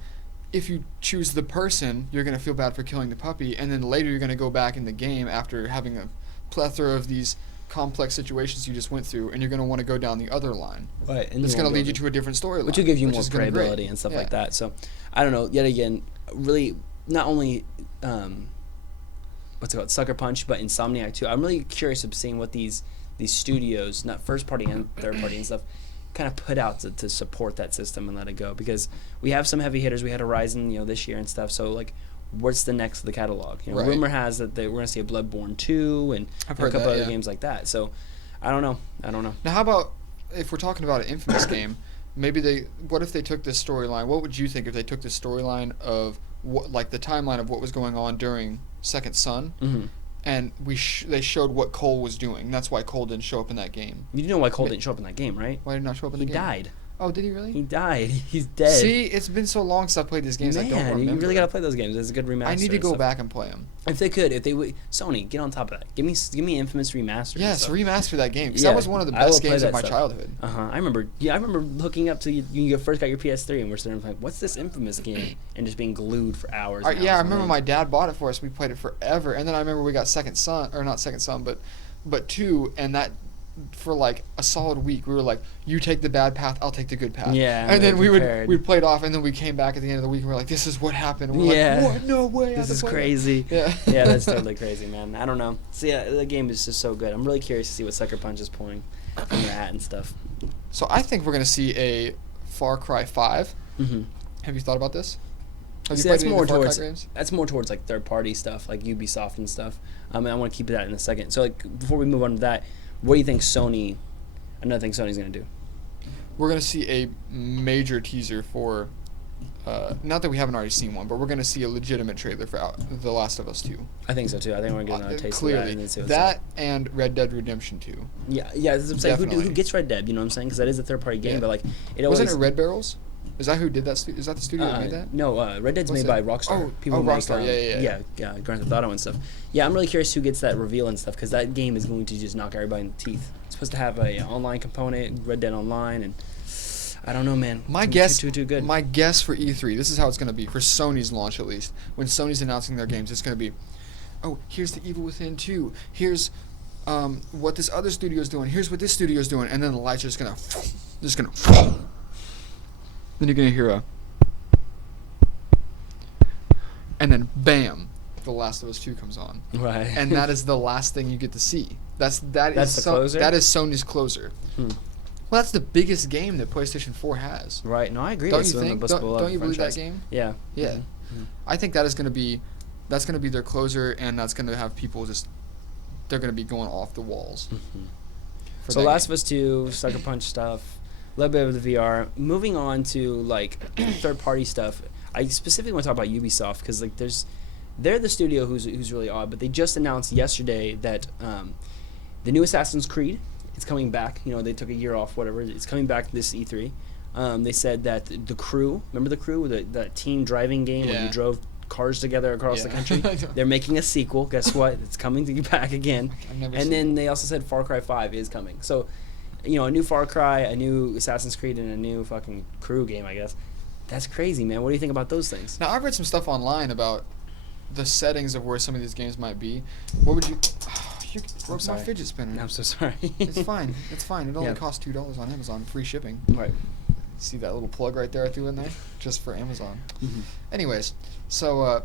If you choose the person, you're going to feel bad for killing the puppy, and then later you're going to go back in the game after having a plethora of these complex situations you just went through, and you're going to want to go down the other line. Right, and It's going to lead you to a different storyline, which will give you more is gonna be great. playability and stuff Yeah. like that. So, I don't know. Yet again, really, not only what's it called, Sucker Punch, but Insomniac too. I'm really curious of seeing what these studios, not first party and third party and stuff, kind of put out to support that system and let it go, because we have some heavy hitters. We had Horizon, this year and stuff. So like, what's the next of the catalog? Right. Rumor has that we're going to see a Bloodborne 2 and I've a heard couple that, other yeah. games like that. So, I don't know. Now, how about if we're talking about an Infamous game? Maybe what if they took this storyline? What would you think if they took this storyline of like the timeline of what was going on during Second Son, Mm-hmm. and they showed what Cole was doing? That's why Cole didn't show up in that game. You know why Cole didn't show up in that game, right? Why did he not show up in He the game? died. Oh, did he really? He died. He's dead. See, it's been so long since I played these games. I don't Man, remember. you really gotta play those games. It's a good remaster. I need to and go stuff. back and play them. If they would, Sony, get on top of that. Give me Infamous remaster. and Yes, stuff. remaster that game, because Yeah, that was one of the I will best play games that of my stuff. childhood. I remember hooking up to you first got your PS3 and we're sitting there like, what's this Infamous game? And just being glued for hours. And Yeah, I hours remember on my end. dad bought it for us. We played it forever, and then I remember we got Second Son, or not Second Son, but 2, and that for like a solid week we were like, you take the bad path, I'll take the good path. Yeah, and then compared. we played off, and then we came back at the end of the week and we're like, this is what happened. And we're Yeah. like, what? No way. I This had to is play that. crazy. Yeah. Yeah, that's totally crazy, man. I don't know. So yeah, the game is just so good. I'm really curious to see what Sucker Punch is pulling from their hat and stuff. So I think we're gonna see a Far Cry 5. Mm-hmm. Have you thought about this? Have you See, played that's any of more the Far Cry towards games? like third party stuff, like Ubisoft and stuff. And I want to keep that in a second. So like before we move on to that, what do you think Sony? Another thing Sony's gonna do? We're gonna see a major teaser for, not that we haven't already seen one, but we're gonna see a legitimate trailer for The Last of Us 2. I think so too. I think we're gonna get another taste Clearly, of that and then see what's that up. and Red Dead Redemption 2. Yeah. That's what I'm saying. Who Definitely. gets Red Dead? You know what I'm saying? Because that is a third party game, Yeah. but like it always. Wasn't it Red Barrels? Is that who did that? Is that the studio that made that? No, Red Dead's What's made by it? Rockstar. Oh, make, Rockstar, yeah. Grand Theft Auto and stuff. Yeah, I'm really curious who gets that reveal and stuff, because that game is going to just knock everybody in the teeth. It's supposed to have a online component, Red Dead Online, and I don't know, man. My Too- guess, too good. My guess for E3, this is how it's going to be for Sony's launch at least. When Sony's announcing their games, it's going to be, oh, here's the Evil Within 2. Here's what this other studio's doing. Here's what this studio's doing, and then the lights are just going to, then you're going to hear a, and then bam, The Last of Us 2 comes on, Right. and that is the last thing you get to see. That's the closer? That is Sony's closer. Hmm. Well, that's the biggest game that PlayStation 4 has. Right. No, I agree. Don't It's you one of think? the most beloved Don't you believe that franchise. game? Yeah. Yeah. Mhm. I think that is going to be, that's going to be their closer, and that's going to have people just, they're going to be going off the walls. for So that Last game. of Us 2, Sucker Punch stuff, a little bit of the VR. Moving on to like third party stuff. I specifically want to talk about Ubisoft because like they're the studio who's really odd, but they just announced yesterday that the new Assassin's Creed is coming back. You know, they took a year off, whatever. It's coming back this E3. They said that the Crew, remember the Crew, that teen driving game where Yeah. you drove cars together across the Yeah. country? They're making a sequel. Guess what? It's coming to you back again. I've never And seen then they also said Far Cry 5 is coming. So, you know, a new Far Cry, a new Assassin's Creed, and a new fucking Crew game, I guess. That's crazy, man. What do you think about those things? Now, I've read some stuff online about the settings of where some of these games might be. What would you... you broke my sorry. fidget spinner. I'm so sorry. It's fine. It's fine. It only Yeah. costs $2 on Amazon. Free shipping. Right. See that little plug right there I threw in there? Just for Amazon. Mhm. Anyways, so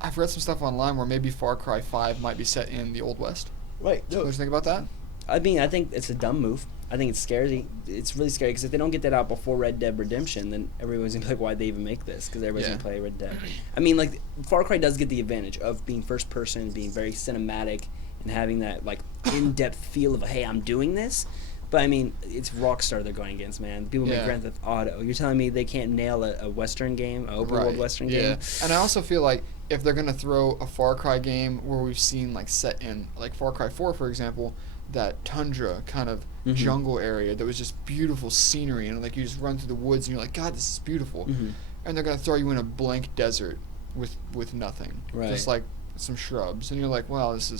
I've read some stuff online where maybe Far Cry 5 might be set in the Old West. Right. What do you think about that? I mean, I think it's a dumb move. I think it's scary. It's really scary because if they don't get that out before Red Dead Redemption, then everyone's gonna be like, "Why'd they even make this?" Because everybody's Yeah. gonna play Red Dead. I mean, like Far Cry does get the advantage of being first person, being very cinematic, and having that like in-depth feel of, "Hey, I'm doing this." But I mean, it's Rockstar they're going against, man. People make Yeah. Grand Theft Auto. You're telling me they can't nail a Western game, an open world Western game? And I also feel like if they're gonna throw a Far Cry game where we've seen like set in like Far Cry 4, for example, that tundra kind of Mhm. jungle area that was just beautiful scenery, and like you just run through the woods and you're like, God, this is beautiful. Mhm. And they're gonna throw you in a blank desert with nothing, Right. just like some shrubs, and you're like, wow, this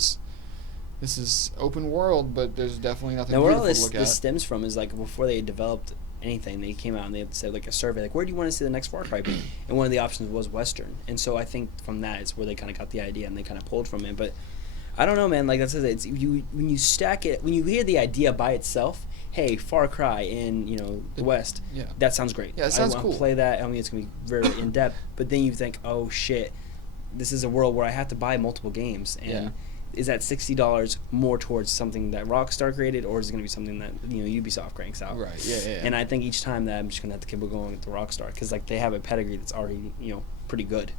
is open world, but there's definitely nothing Now, where all beautiful this, to look at. stems from is like before they developed anything, they came out and they said like a survey, like, where do you want to see the next Far Cry be? And one of the options was Western. And so I think from that is where they kind of got the idea and they kind of pulled from it. But I don't know, man. Like I said, it's when you stack it, when you hear the idea by itself. Hey, Far Cry in the West. Yeah. That sounds great. Yeah, it sounds I cool. want to play that. I mean, it's gonna be very in depth. But then you think, oh shit, this is a world where I have to buy multiple games. And Yeah. is that $60 more towards something that Rockstar created, or is it gonna be something that Ubisoft cranks out? Right. Yeah. And I think each time that I'm just gonna have to keep going with the Rockstar because like they have a pedigree that's already pretty good.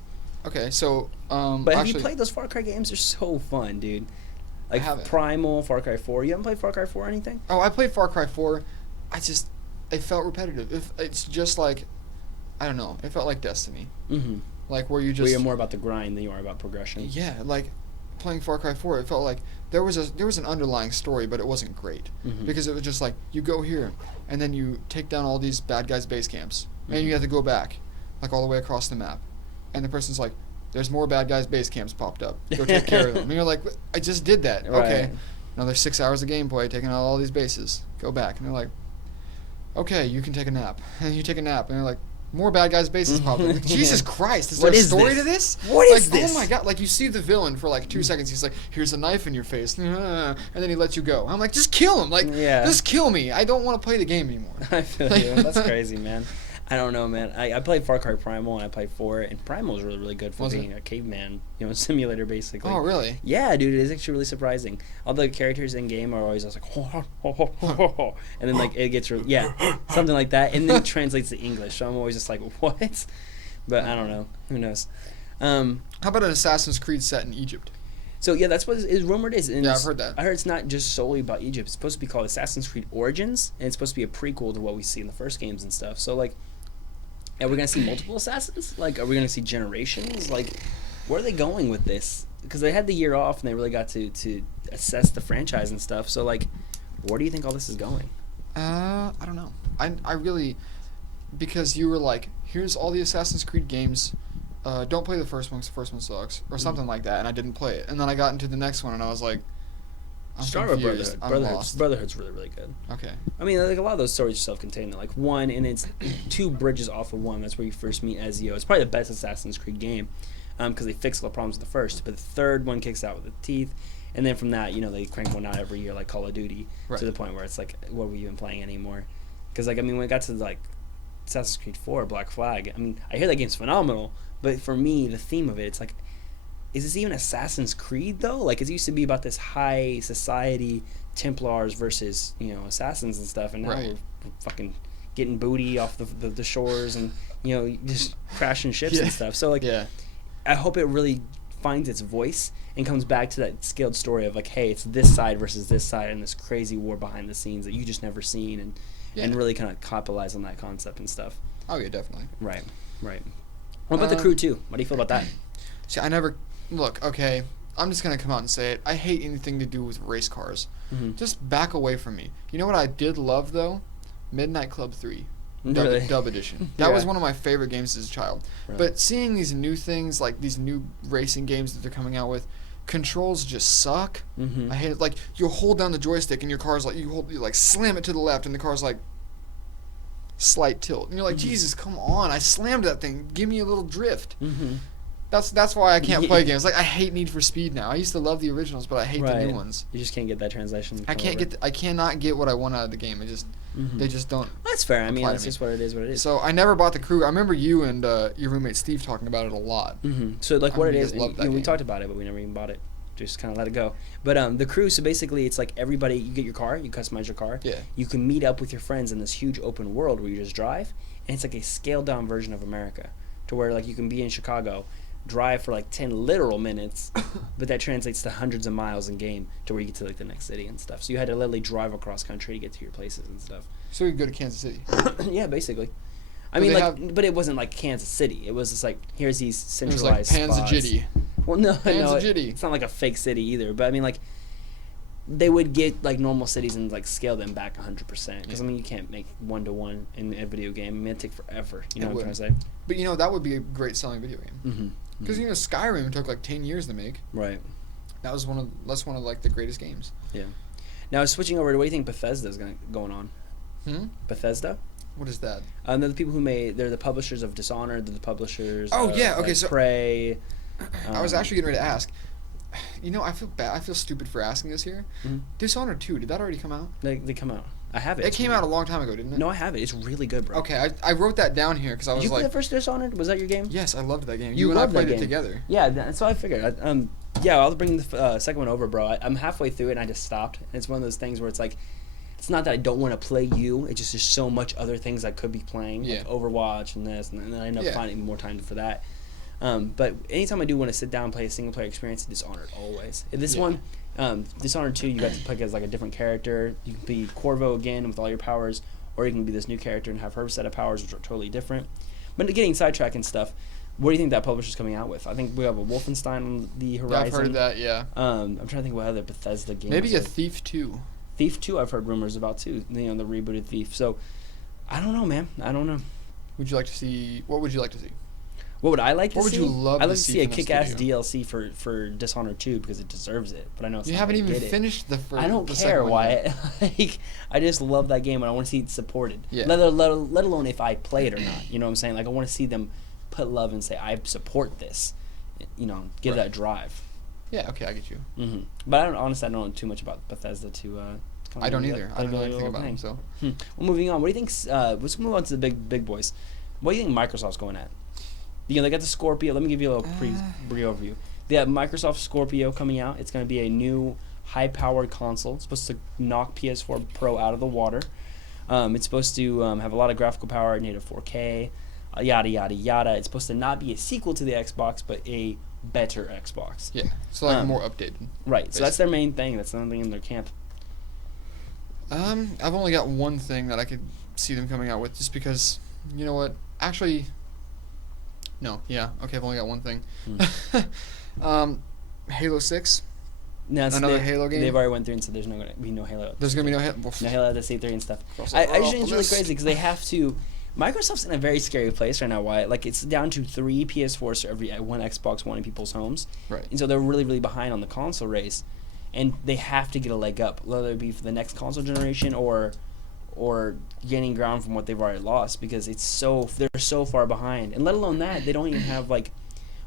Okay, so But have actually, you played those Far Cry games? They're so fun, dude. Like haven't. Primal, Far Cry 4. You haven't played Far Cry 4 or anything? Oh, I played Far Cry 4. It felt repetitive. It's just like, I don't know. It felt like Destiny. Mm-hmm. Like where you just. Where you're more about the grind than you are about progression. Yeah, like playing Far Cry 4, it felt like there was an underlying story, but it wasn't great because it was just like you go here and then you take down all these bad guys' base camps and you have to go back, like all the way across the map, and the person's like, "There's more bad guys' base camps popped up. Go take care of them." And you're like, "I just did that." Right. Okay, another 6 hours of gameplay, taking out all these bases. Go back, and they're like, "Okay, you can take a nap." And you take a nap, and they're like, more bad guys' bases popped up. Like, Jesus Christ, is there What a is story this? to this? What like, is this? Oh my God, like you see the villain for like 2 seconds, he's like, here's a knife in your face, and then he lets you go. I'm like, just kill him, like, just kill me. I don't want to play the game anymore. I feel you. That's crazy, man. I don't know, man. I played Far Cry Primal and I played 4, and Primal was really, really good for Was being a caveman, simulator basically. Oh, really? Yeah, dude, it is actually really surprising. All the characters in game are always just like, ho, ho, ho, ho, ho, ho. And then like it gets something like that, and then it translates to English. So I'm always just like, what? But I don't know. Who knows? How about an Assassin's Creed set in Egypt? So yeah, that's what is rumored is. And Yeah, I've heard that. I heard it's not just solely about Egypt. It's supposed to be called Assassin's Creed Origins, and it's supposed to be a prequel to what we see in the first games and stuff. So like, are we gonna see multiple assassins? Like, are we gonna see generations? Like, where are they going with this? Because they had the year off and they really got to assess the franchise and stuff. So like, where do you think all this is going? I don't know. I really, because you were like, here's all the Assassin's Creed games. Don't play the first one because the first one sucks, or something like that, and I didn't play it. And then I got into the next one, and I was like, I'm Start with confused. Brotherhood. I'm lost. Brotherhood's really, really good. Okay. I mean, like a lot of those stories are self-contained. They're like one, and it's 2 bridges off of 1. That's where you first meet Ezio. It's probably the best Assassin's Creed game because they fix all the problems with the first. But the third one kicks out with the teeth, and then from that, they crank one out every year like Call of Duty Right. to the point where it's like, what are we even playing anymore? Because like, I mean, when it got to like Assassin's Creed 4, Black Flag, I mean, I hear that game's phenomenal, but for me, the theme of it, it's like, is this even Assassin's Creed though? Like, it used to be about this high society Templars versus assassins and stuff, and now Right. we're fucking getting booty off the shores and just crashing ships and stuff. So like, Yeah. I hope it really finds its voice and comes back to that scaled story of like, hey, it's this side versus this side, and this crazy war behind the scenes that you just never seen, and really kind of capitalize on that concept and stuff. Oh yeah, definitely. Right. What about the crew too? What do you feel about that? See, I never look. Okay, I'm just gonna come out and say it. I hate anything to do with race cars. Mhm. Just back away from me. You know what I did love though? Midnight Club 3. Really? Dub edition. That was Yeah. one of my favorite games as a child. Right. But seeing these new things, like these new racing games that they're coming out with, controls just suck. Mhm. I hate it. Like you hold down the joystick and your car's like you slam it to the left and the car's like slight tilt. And you're like, Jesus, come on! I slammed that thing. Give me a little drift. Mm-hmm. That's why I can't play games. Like I hate Need for Speed now. I used to love the originals, but I hate the new ones. You just can't get that translation. I cannot get what I want out of the game. They just don't. That's fair. I mean, apply to that's me. just what it is. What it is. So I never bought the crew. I remember you and your roommate Steve talking about it a lot. So like, what it you is, guys love that we game. talked about it, but we never even bought it. Just kind of let it go. But the crew. So basically, it's like everybody. You get your car. You customize your car. Yeah. You can meet up with your friends in this huge open world where you just drive, and it's like a scaled down version of America, to where like you can be in Chicago, drive for like 10 literal minutes, but that translates to hundreds of miles in game to where you get to like the next city and stuff. So you had to literally drive across country to get to your places and stuff. So you go to Kansas City. Yeah, basically. I But mean, they like, but it wasn't like Kansas City. It was just like, here's these It was like centralized spots. Panzagitty. Well, no, Panzagitty. it's not like a fake city either. But I mean, like, they would get like normal cities and like scale them back 100%. Because I mean, you can't make 1-to-1 in a video game. I mean, it'd take forever. You know what I'm trying to say? But that would be a great selling video game. Mm-hmm. Because Skyrim took like 10 years to make. Right. That's one of like the greatest games. Yeah. Now switching over to what do you think Bethesda's going on? Bethesda. What is that? They're the people who they're the publishers of Dishonored. They're the publishers. Oh, of, yeah, okay, like, so- Prey. I was actually getting ready to ask, You know, I feel bad. I feel stupid for asking this here. Mhm. Dishonored 2, did that already come out? They come out. I have it. It came out a long time ago, didn't it? No, I have it. It's really good, bro. Okay, I wrote that down here because I Did was you play like, the first Dishonored? Was that your game? yes, I loved that game. You and I loved that played it game. together. Yeah, that's what I figured. Yeah, I'll bring the second one over, bro. I'm halfway through it and I just stopped. And it's one of those things where it's like, it's not that I don't want to play you. It's just there's so much other things I could be playing, Yeah. like Overwatch and this, and then I end up Yeah. finding more time for that. But anytime I do want to sit down and play a single player experience, Dishonored always. This Yeah. one, Dishonored 2, you got to play as like a different character. You can be Corvo again with all your powers, or you can be this new character and have her set of powers, which are totally different. But getting sidetracked and stuff, what do you think that publisher's coming out with? I think we have a Wolfenstein on the horizon. Yeah, I've heard of that, yeah. I'm trying to think what other Bethesda games. Maybe a are. Thief 2. Thief 2 I've heard rumors about too. You know, the rebooted Thief. So, I don't know, man. I don't know. Would you like to see... What would you like to see? What would I like to see? What would you love I'd to like to see see a from the kick-ass studio? DLC for Dishonored 2 because it deserves it. But I know it's You not haven't gonna even get it. finished the first... I don't the care, second one yet. Wyatt. Like, I just love that game and I want to see it supported. Yeah. Let alone if I play it or not. You know what I'm saying? Like, I want to see them put love and say, I support this. You know, give Right. that drive. Yeah, okay, I get you. Hmm But honestly, I don't know too much about Bethesda to. I don't either. I don't know anything about them, so... Well, moving on. What do you think? Let's move on to the big boys. What do you think Microsoft's going at? You know, they got the Scorpio. Let me give you a little brief overview. They have Microsoft Scorpio coming out. It's going to be a new high-powered console. It's supposed to knock PS4 Pro out of the water. It's supposed to have a lot of graphical power, native 4K, yada yada yada. It's supposed to not be a sequel to the Xbox, but a better Xbox. Yeah, so like Um, more updated. Right. So that's their main thing. That's another thing in their camp. I've only got one thing that I could see them coming out with, just because, you know what? Actually, no. Yeah. Okay, I've only got one thing. Halo 6. No, Another Halo game? They've already went through and said there's not going to be no Halo. There's gonna be no Halo. No Halo at the C3 and stuff. Cross I it just off think it's the really list. crazy because they have to. Microsoft's in a very scary place right now. Why? Like it's down to 3 PS4s for every one Xbox One in people's homes, Right. and so they're really really behind on the console race, and they have to get a leg up, whether it be for the next console generation or gaining ground from what they've already lost because they're so far behind, and let alone that they don't even have like.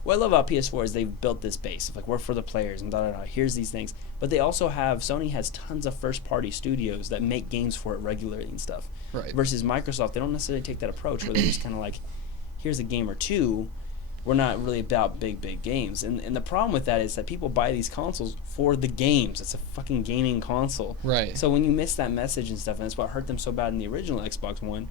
What I love about PS4 is they've built this base of like we're for the players and here's these things, but they also have Sony has tons of first party studios that make games for it regularly and stuff. Right. Versus Microsoft, they don't necessarily take that approach where they're just kind of like, here's a game or two. We're not really about big games, and the problem with that is that people buy these consoles for the games. It's a fucking gaming console. Right. So when you miss that message and stuff, and that's what hurt them so bad in the original Xbox One,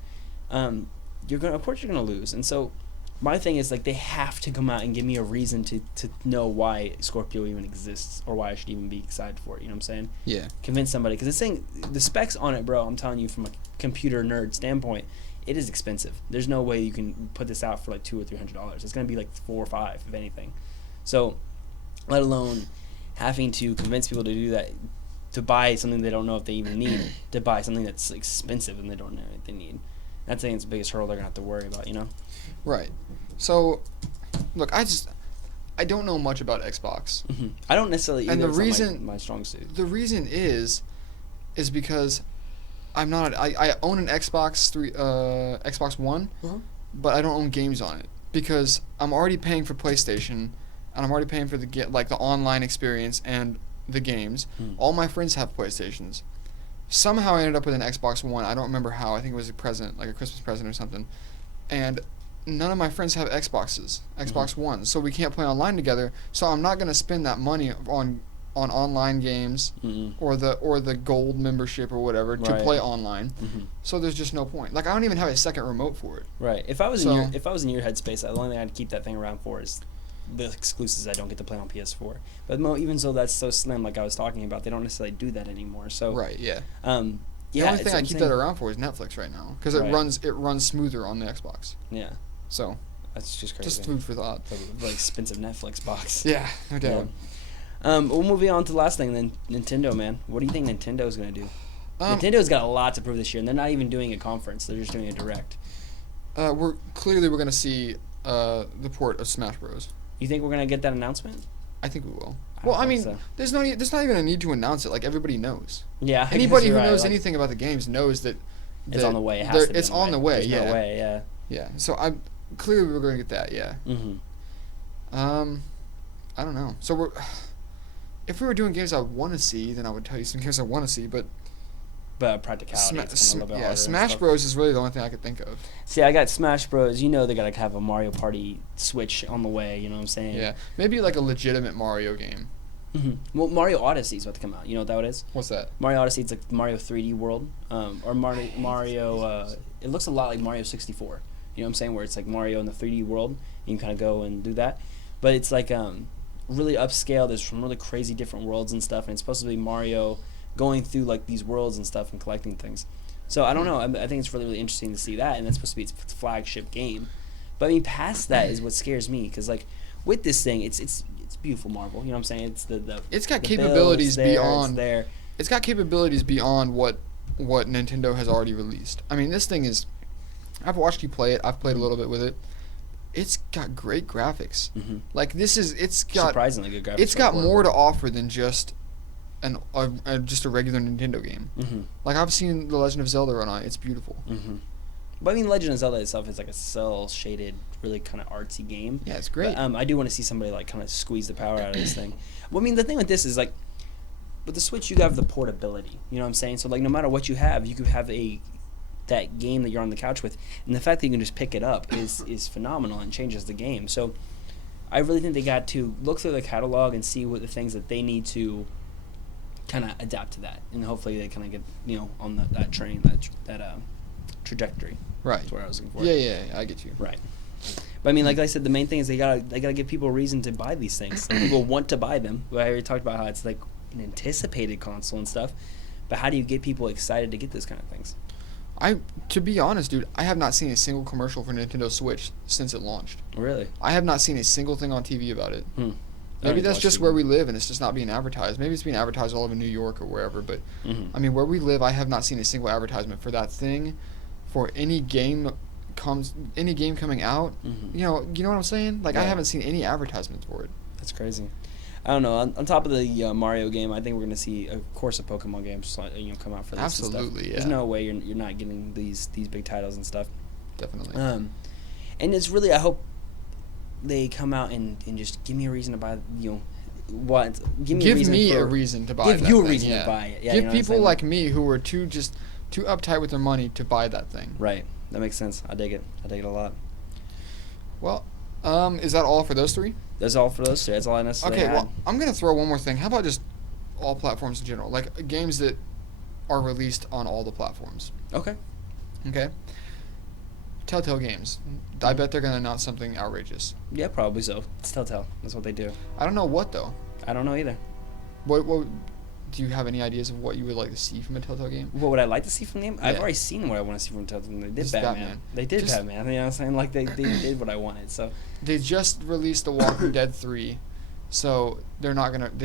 of course you're gonna lose. And so my thing is like they have to come out and give me a reason to know why Scorpio even exists or why I should even be excited for it. You know what I'm saying? Yeah. Convince somebody because it's saying the specs on it, bro. I'm telling you from a computer nerd standpoint, it is expensive. There's no way you can put this out for like $200 or $300. It's gonna be like $4 or $5 if anything. So, let alone having to convince people to do that, to buy something they don't know if they even need, to buy something that's expensive and they don't know if they need. That's I think it's the biggest hurdle they're gonna have to worry about. You know? Right. So, look, I don't know much about Xbox. Mm-hmm. I don't necessarily. And either. the It's not reason- my strong suit. The reason is because I'm not. I own an Xbox One, but I don't own games on it because I'm already paying for PlayStation, and I'm already paying for the online experience and the games. All my friends have PlayStations. Somehow I ended up with an Xbox One. I don't remember how. I think it was a present, like a Christmas present or something. And none of my friends have Xbox Ones, so we can't play online together. So I'm not gonna spend that money on online games or the gold membership or whatever to Right. play online. Mm-hmm. So there's just no point. Like I don't even have a second remote for it. Right. If I was So- in your headspace, the only thing I'd keep that thing around for is the exclusives I don't get to play on PS4. But even so, that's so slim. Like I was talking about, they don't necessarily do that anymore. So Right. Yeah. Yeah. The only it's thing I what I'm keep saying. that around for is Netflix right now because Right. it runs smoother on the Xbox. Yeah. So That's just crazy. just food for thought. The expensive Netflix box. Yeah. No doubt. We'll move on to the last thing then. Nintendo, man. What do you think Nintendo's gonna do? Nintendo's got a lot to prove this year, and they're not even doing a conference. They're just doing a direct. We're gonna see the port of Smash Bros. You think we're gonna get that announcement? I think we will. I Well, don't I mean, think so. there's not even a need to announce it. Like everybody knows. Yeah. I guess Anybody who you're right, knows like, anything about the games knows that it's on the way. It has to be it's on the way. There's Yeah. no way. Yeah. Yeah. So I'm clearly we're going to get that. Yeah. Mm-hmm. I don't know. So if we were doing games I want to see, then I would tell you some games I want to see. But practicality, it's kinda a little bit harder and Smash stuff. Bros is really the only thing I could think of. See, I got Smash Bros. You know they gotta have a Mario Party Switch on the way. You know what I'm saying? Yeah, maybe like a legitimate Mario game. Well, Mario Odyssey is about to come out. You know what that is? What's that? Mario Odyssey, it's like Mario 3D World, or Mario. It looks a lot like Mario 64. You know what I'm saying? Where it's like Mario in the 3D world, and you can kind of go and do that. But it's like really upscale. There's some really crazy different worlds and stuff, and it's supposed to be Mario going through like these worlds and stuff and collecting things. So I don't know. I think it's really, really interesting to see that, and that's supposed to be its flagship game. But I mean, past that is what scares me, because like with this thing, it's beautiful marble. You know what I'm saying? It's It's got the capabilities build is there, beyond. it's there. It's got capabilities beyond what Nintendo has already released. I mean, this thing is. I've watched you play it. I've played a little bit with it. It's got great graphics. Like it's got Surprisingly good graphics. It's got for more to portable. offer than just just a regular Nintendo game. Like I've seen The Legend of Zelda run on it. It's beautiful. But I mean, Legend of Zelda itself is like a cell shaded, really kind of artsy game. Yeah, it's great. But, I do want to see somebody like kind of squeeze the power out of this thing. Well, I mean, the thing with this is like, with the Switch, you have the portability. You know what I'm saying? So like, no matter what you have, you could have that game that you're on the couch with, and the fact that you can just pick it up is phenomenal and changes the game. So I really think they got to look through the catalog and see what the things that they need to kind of adapt to that, and hopefully they kind of get on that train, that trajectory. Right. That's where I was looking for. Yeah, I get you. Right. But I mean, like I said, the main thing is they gotta give people a reason to buy these things. People want to buy them. I already talked about how it's like an anticipated console and stuff. But how do you get people excited to get those kind of things? To be honest, dude, I have not seen a single commercial for Nintendo Switch since it launched. Really? I have not seen a single thing on TV about it. I Maybe don't that's watch just TV. where we live and it's just not being advertised. Maybe it's being advertised all over New York or wherever. But I mean, where we live, I have not seen a single advertisement for that thing, for any game coming out. You know what I'm saying? Like I Yeah. haven't seen any advertisements for it. That's crazy. I don't know. On top of the Mario game, I think we're gonna see, of course, a Pokemon game come out for this. Absolutely, and stuff. yeah. There's no way you're not getting these big titles and stuff. Definitely. And it's really, I hope they come out and just give me a reason to buy. What? Give Give me me a a reason reason to buy give that you a thing, reason yeah. to buy it. Yeah, Give you know what I'm people saying? like me who are too uptight with their money to buy that thing. Right. That makes sense. I dig it. I dig it a lot. Well, is that all for those three? That's all for those two. That's all I necessarily Okay, had. well, I'm going to throw one more thing. How about just all platforms in general? Like games that are released on all the platforms. Okay. Okay? Telltale Games. I bet they're going to announce something outrageous. Yeah, probably so. It's Telltale. That's what they do. I don't know what, though. I don't know either. What do you have any ideas of what you would like to see from a Telltale game? What would I like to see from them? I've Yeah. already seen what I want to see from Telltale. They did Just Batman. Batman. They did Just- Batman. You know what I'm saying? Like, they did what I wanted. So, They just released The Walking Dead 3, so they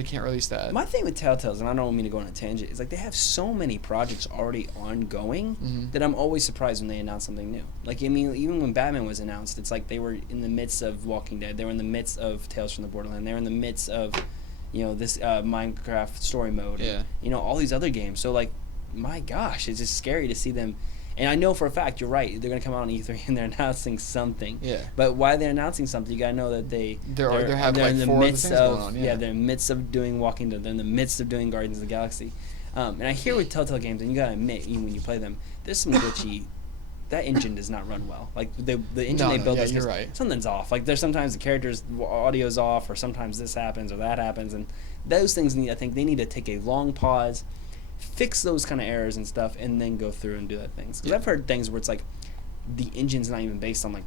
can't release that. my thing with Telltales, and I don't mean to go on a tangent, is like they have so many projects already ongoing that I'm always surprised when they announce something new. Like, I mean, even when Batman was announced, it's like they were in the midst of Walking Dead. They were in the midst of Tales from the Borderland. They were in the midst of, this Minecraft story mode. Yeah. And, all these other games. So, like, my gosh, it's just scary to see them. And I know for a fact, you're right, they're going to come out on E3 and they're announcing something. Yeah. But why they're announcing something, you got to know that they They're having, in the 4 other midst things of going on, yeah. they're in the midst of doing Walking Dead. They're in the midst of doing Guardians of the Galaxy. And I hear with Telltale games, and you gotta admit, even when you play them, there's some glitchy. That engine does not run well. Like the engine they build, yeah, is you're just- right. something's off. Like there's sometimes the characters' audio's off, or sometimes this happens or that happens, and those things I think they need to take a long pause, fix those kind of errors and stuff, and then go through and do that things. Because I've heard things where it's like the engine's not even based on like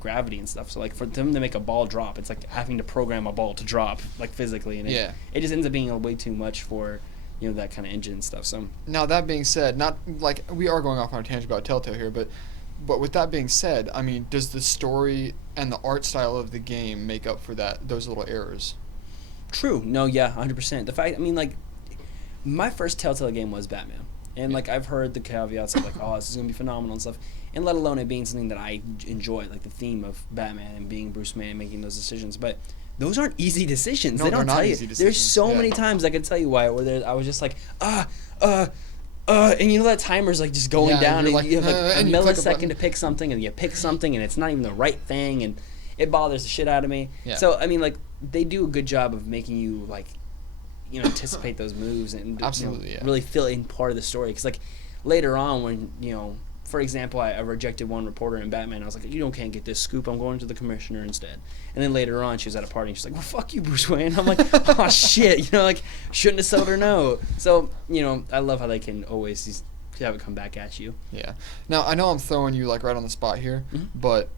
gravity and stuff. So like for them to make a ball drop, it's like having to program a ball to drop like physically, and Yeah. it just ends up being way too much for that kind of engine and stuff. So Now that being said, not like we are going off on a tangent about Telltale here, but with that being said, I mean, does the story and the art style of the game make up for those little errors? true. No, yeah, 100%. The fact, I mean, like my first Telltale game was Batman, and like I've heard the caveats of like, oh, this is gonna be phenomenal and stuff, and let alone it being something that I enjoy, like the theme of Batman and being Bruce Wayne and making those decisions, but. Those aren't easy decisions. No, They don't they're not tell you. easy There's decisions, so yeah. many times I can tell you why. Where I was just like, and that timer's like just going Yeah, down, you're and like, you have like a and you click a millisecond button. to pick something, and you pick something, and it's not even the right thing, and it bothers the shit out of me. Yeah. So I mean, like they do a good job of making you like anticipate those moves and Absolutely, yeah. really feel in part of the story. Because like later on, when for example, I rejected one reporter in Batman. I was like, you can't get this scoop. I'm going to the commissioner instead. And then later on, she was at a party and she's like, well, fuck you, Bruce Wayne. I'm like, oh shit, like shouldn't have sold her no. So I love how they can always just have it come back at you. Yeah. Now I know I'm throwing you like right on the spot here, but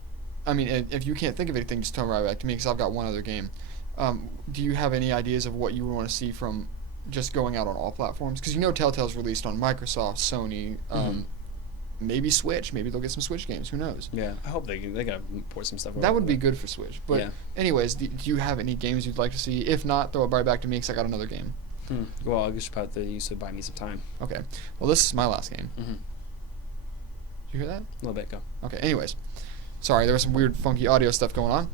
I mean, if you can't think of anything, just tell me right back to me because I've got one other game. Do you have any ideas of what you would want to see from just going out on all platforms? Because Telltale's released on Microsoft, Sony, maybe Switch. Maybe they'll get some Switch games. Who knows? Yeah, I hope they gotta port some stuff over. That would be good for Switch. But anyways, do you have any games you'd like to see? If not, throw it right back to me because I got another game. Well, I guess about you said buy me some time. Okay. Well, this is my last game. Mm-hmm. Did you hear that? A little bit, go. Okay, anyways. Sorry, there was some weird, funky audio stuff going on.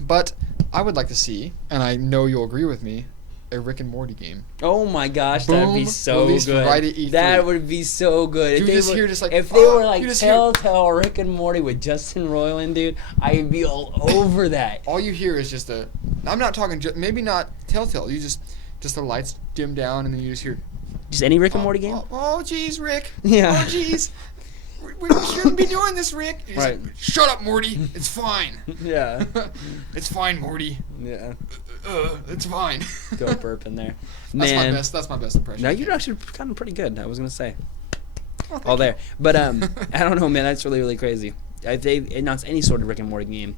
But I would like to see, and I know you'll agree with me, a Rick and Morty game. Oh my gosh, that'd be Boom, so released good. right at E3. That would be so good. You just hear just like, if they were you like just hear- Telltale Rick and Morty with Justin Roiland, dude, I'd be all over that. All you hear is just I'm not talking, maybe not Telltale. You just the lights dim down, and then you just hear... Just any Rick and Morty game? Oh, jeez, Rick. Yeah. Oh, jeez. We shouldn't be doing this, Rick. He's Right. like, shut up, Morty. It's fine. Yeah. It's fine, Morty. Yeah. It's fine. Throw a burp in there. That's Man. my best impression. No, you're actually kind of pretty good, I was going to say. Oh, thank All you. there. But I don't know, man. That's really, really crazy. If they announce any sort of Rick and Morty game,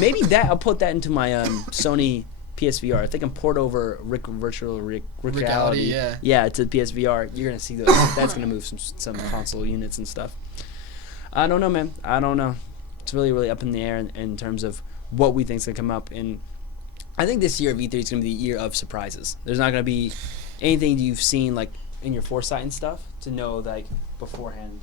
maybe I'll put that into my Sony PSVR. If they can port over Rick Reality, to the PSVR, you're gonna see those. That's gonna move some console units and stuff. I don't know, man. I don't know. It's really, really up in the air in terms of what we think's gonna come up. And I think this year of E3 is gonna be the year of surprises. There's not gonna be anything you've seen like in your foresight and stuff to know like beforehand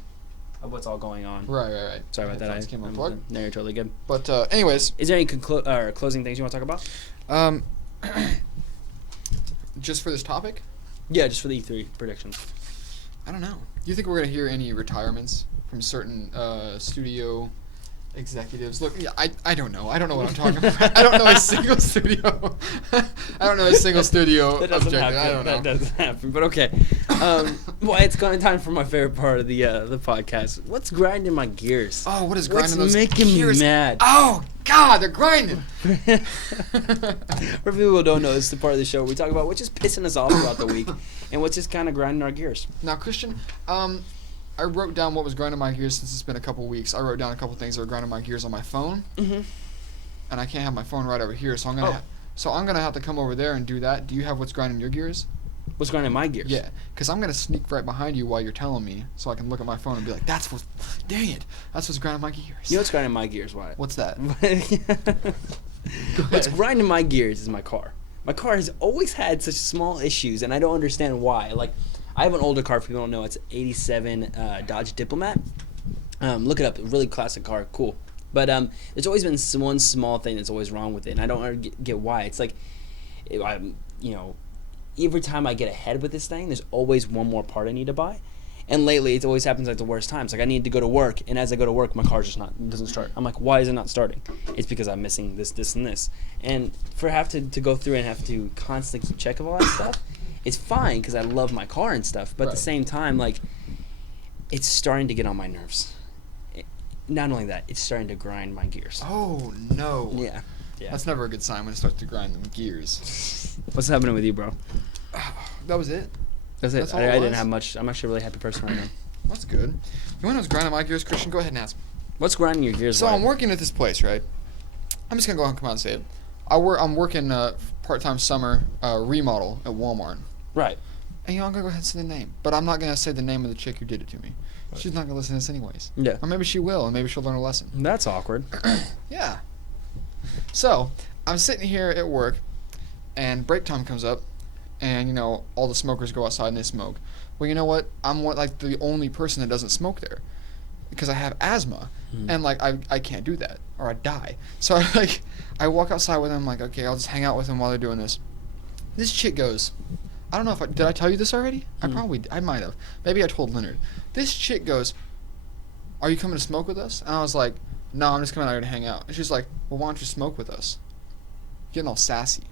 of what's all going on. Right. Sorry about that. Headphones came unplugged. No, you're totally good. But anyways, Is there any closing things you want to talk about? just for this topic, Yeah, just for the E3 predictions. I don't know. Do you think we're gonna hear any retirements from certain studio executives? Look, yeah, I don't know. I don't know what I'm talking about. I don't know a single studio. I don't know a single studio That doesn't objective. happen. I don't know. That doesn't happen. But okay. Well, it's going time for my favorite part of the podcast. What's grinding my gears? Oh, what is What's grinding those making gears? me mad? Oh God, they're grinding. For people who don't know, this is the part of the show where we talk about what's just pissing us off throughout the week and what's just kind of grinding our gears. Now, Christian, I wrote down what was grinding my gears since it's been a couple weeks. I wrote down a couple things that were grinding my gears on my phone, and I can't have my phone right over here, so I'm gonna have to come over there and do that. Do you have what's grinding your gears? What's grinding my gears? Yeah, because I'm gonna sneak right behind you while you're telling me, so I can look at my phone and be like, "That's what, dang it, that's what's grinding my gears." You know what's grinding my gears, Wyatt? What's that? What's grinding my gears is my car. My car has always had such small issues, and I don't understand why. Like, I have an older car. For people who don't know, it's an '87 Dodge Diplomat. Look it up. Really classic car. Cool. But there's always been one small thing that's always wrong with it, and I don't get why. It's like, every time I get ahead with this thing, there's always one more part I need to buy. And lately, it always happens at the worst times. Like, I need to go to work, and as I go to work, my car just doesn't start. I'm like, why is it not starting? It's because I'm missing this, and this. And for to go through and have to constantly keep check of all that stuff, it's fine because I love my car and stuff. But at the same time, like, it's starting to get on my nerves. Not only that, it's starting to grind my gears. Oh no. Yeah. That's never a good sign when it starts to grind them gears. What's happening with you, bro? That was it. That's it. That's all I it didn't was? have much. I'm actually a really happy person right now. That's good. You want to know what's grinding my gears, Christian? Go ahead and ask. What's grinding your gears? So Wyatt? I'm working at this place, right? I'm just gonna go ahead and come out and say it. I'm working part-time summer remodel at Walmart. Right. And I'm gonna go ahead and say the name, but I'm not gonna say the name of the chick who did it to me. She's not gonna listen to this anyways. Yeah. Or maybe she will, and maybe she'll learn a lesson. That's awkward. Yeah. So I'm sitting here at work, and break time comes up, and all the smokers go outside and they smoke. Well, you know what? I'm like the only person that doesn't smoke there, because I have asthma, and like I can't do that or I die. So I walk outside with them. Like, okay, I'll just hang out with them while they're doing this. This chick goes, I don't know if did I tell you this already? I might have. Maybe I told Leonard. This chick goes, "Are you coming to smoke with us?" And I was like, "No, I'm just coming out here to hang out." And she's like, "Well, why don't you smoke with us?" Getting all sassy.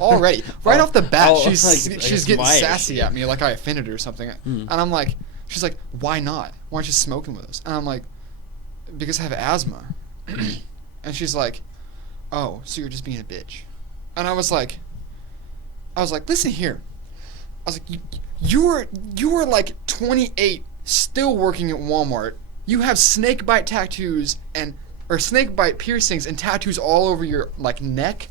Already, right off the bat, Oh, she's like, she's it's getting my sassy issue. at me like I offended her or something. And I'm like, she's like, why not? Why aren't you smoking with us? And I'm like, because I have asthma. And she's like, oh, so you're just being a bitch. And I was like, listen here. I was like, you are like 28, still working at Walmart. You have snake bite tattoos or snake bite piercings and tattoos all over your like neck.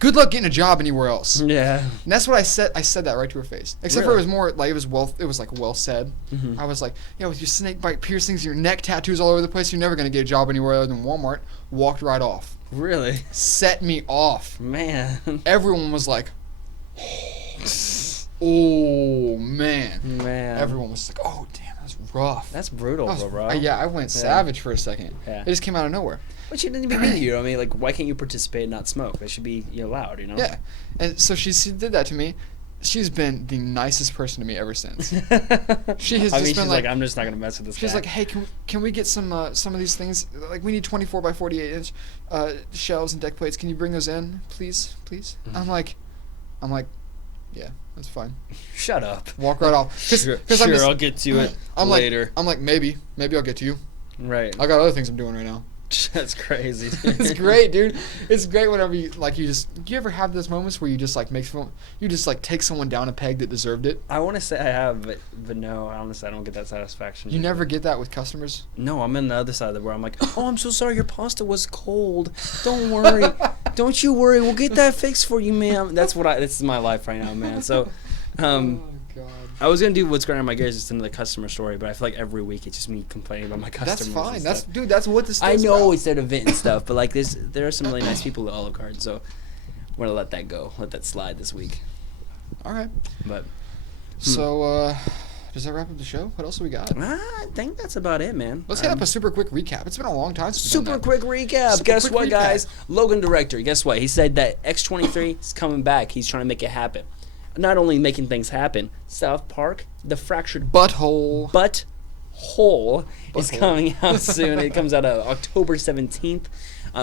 Good luck getting a job anywhere else. Yeah. And that's what I said. I said that right to her face. Except for it was more like it was well said. I was like, yeah, with your snake bite piercings, your neck tattoos all over the place, you're never gonna get a job anywhere other than Walmart. Walked right off. Really? Set me off. Man. Everyone was like, oh man. Man. Everyone was like, oh damn, that's rough. That's brutal, That was- bro. yeah, I went savage for a second. Yeah. It just came out of nowhere. But she didn't even be here. I mean, like, why can't you participate and not smoke? That should be allowed, you know? Yeah, and so she did that to me. She's been the nicest person to me ever since. She has I just mean, been she's like, like, I'm just not gonna mess with this she's guy. like, hey, can we get some of these things? Like, we need 24 by 48 inch shelves and deck plates. Can you bring those in, please? I'm like, yeah, that's fine. Shut up. Walk right off. Sure, I'm just, I'll get to it I'm later. like maybe I'll get to you. Right. I got other things I'm doing right now. That's crazy. It's great, dude. It's great whenever do you ever have those moments where you just like take someone down a peg that deserved it? I want to say I have, but no, honestly, I don't get that satisfaction. You never get that with customers? No, I'm in the other side of the where I'm like, oh, I'm so sorry, your pasta was cold. Don't worry. Don't you worry. We'll get that fixed for you, ma'am. This is my life right now, man. So, Oh god. I was gonna do what's grinding my gears just into the customer story, but I feel like every week it's just me complaining about my customers. That's fine. and That's stuff. that's what this. I know it's their event and stuff, but like there are some really nice people at Olive Garden, so I'm gonna let that go, let that slide this week. All right. But So, does that wrap up the show? What else do we got? I think that's about it, man. Let's hit up a super quick recap. It's been a long time since we've done Super that. quick recap. Super Guess quick what, recap. guys? Logan director. Guess what? He said that X-23 is coming back. He's trying to make it happen. Not only making things happen, South Park, The Fractured Butthole. Butthole is Butthole. coming out soon. It comes out October 17th.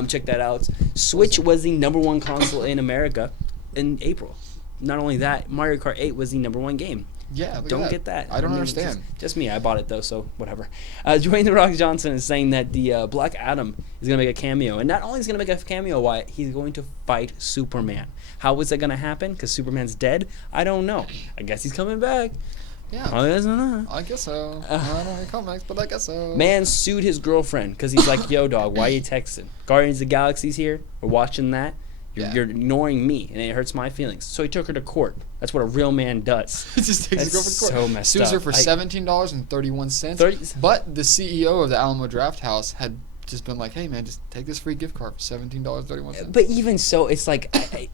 Check that out. Switch was the #1 console in America in April. Not only that, Mario Kart 8 was the #1 game. Yeah, look at Don't that. get that. I don't mean, understand. Just me. I bought it though, so whatever. Dwayne The Rock Johnson is saying that the Black Adam is gonna make a cameo, and not only is he gonna make a cameo, why he's going to fight Superman. How is that gonna happen? Because Superman's dead. I don't know. I guess he's coming back. Yeah. I don't know. I guess so. I don't know comics, but I guess so. Man sued his girlfriend because he's like, yo, dog, why you texting? Guardians of the Galaxy's here. We're watching that. Yeah. You're ignoring me, and it hurts my feelings. So he took her to court. That's what a real man does. He just takes That's his girlfriend to court. so messed Sues her up. for $17.31. 30 But the CEO of the Alamo Draft House had just been like, "Hey man, just take this free gift card for $17.31." But even so, it's like, I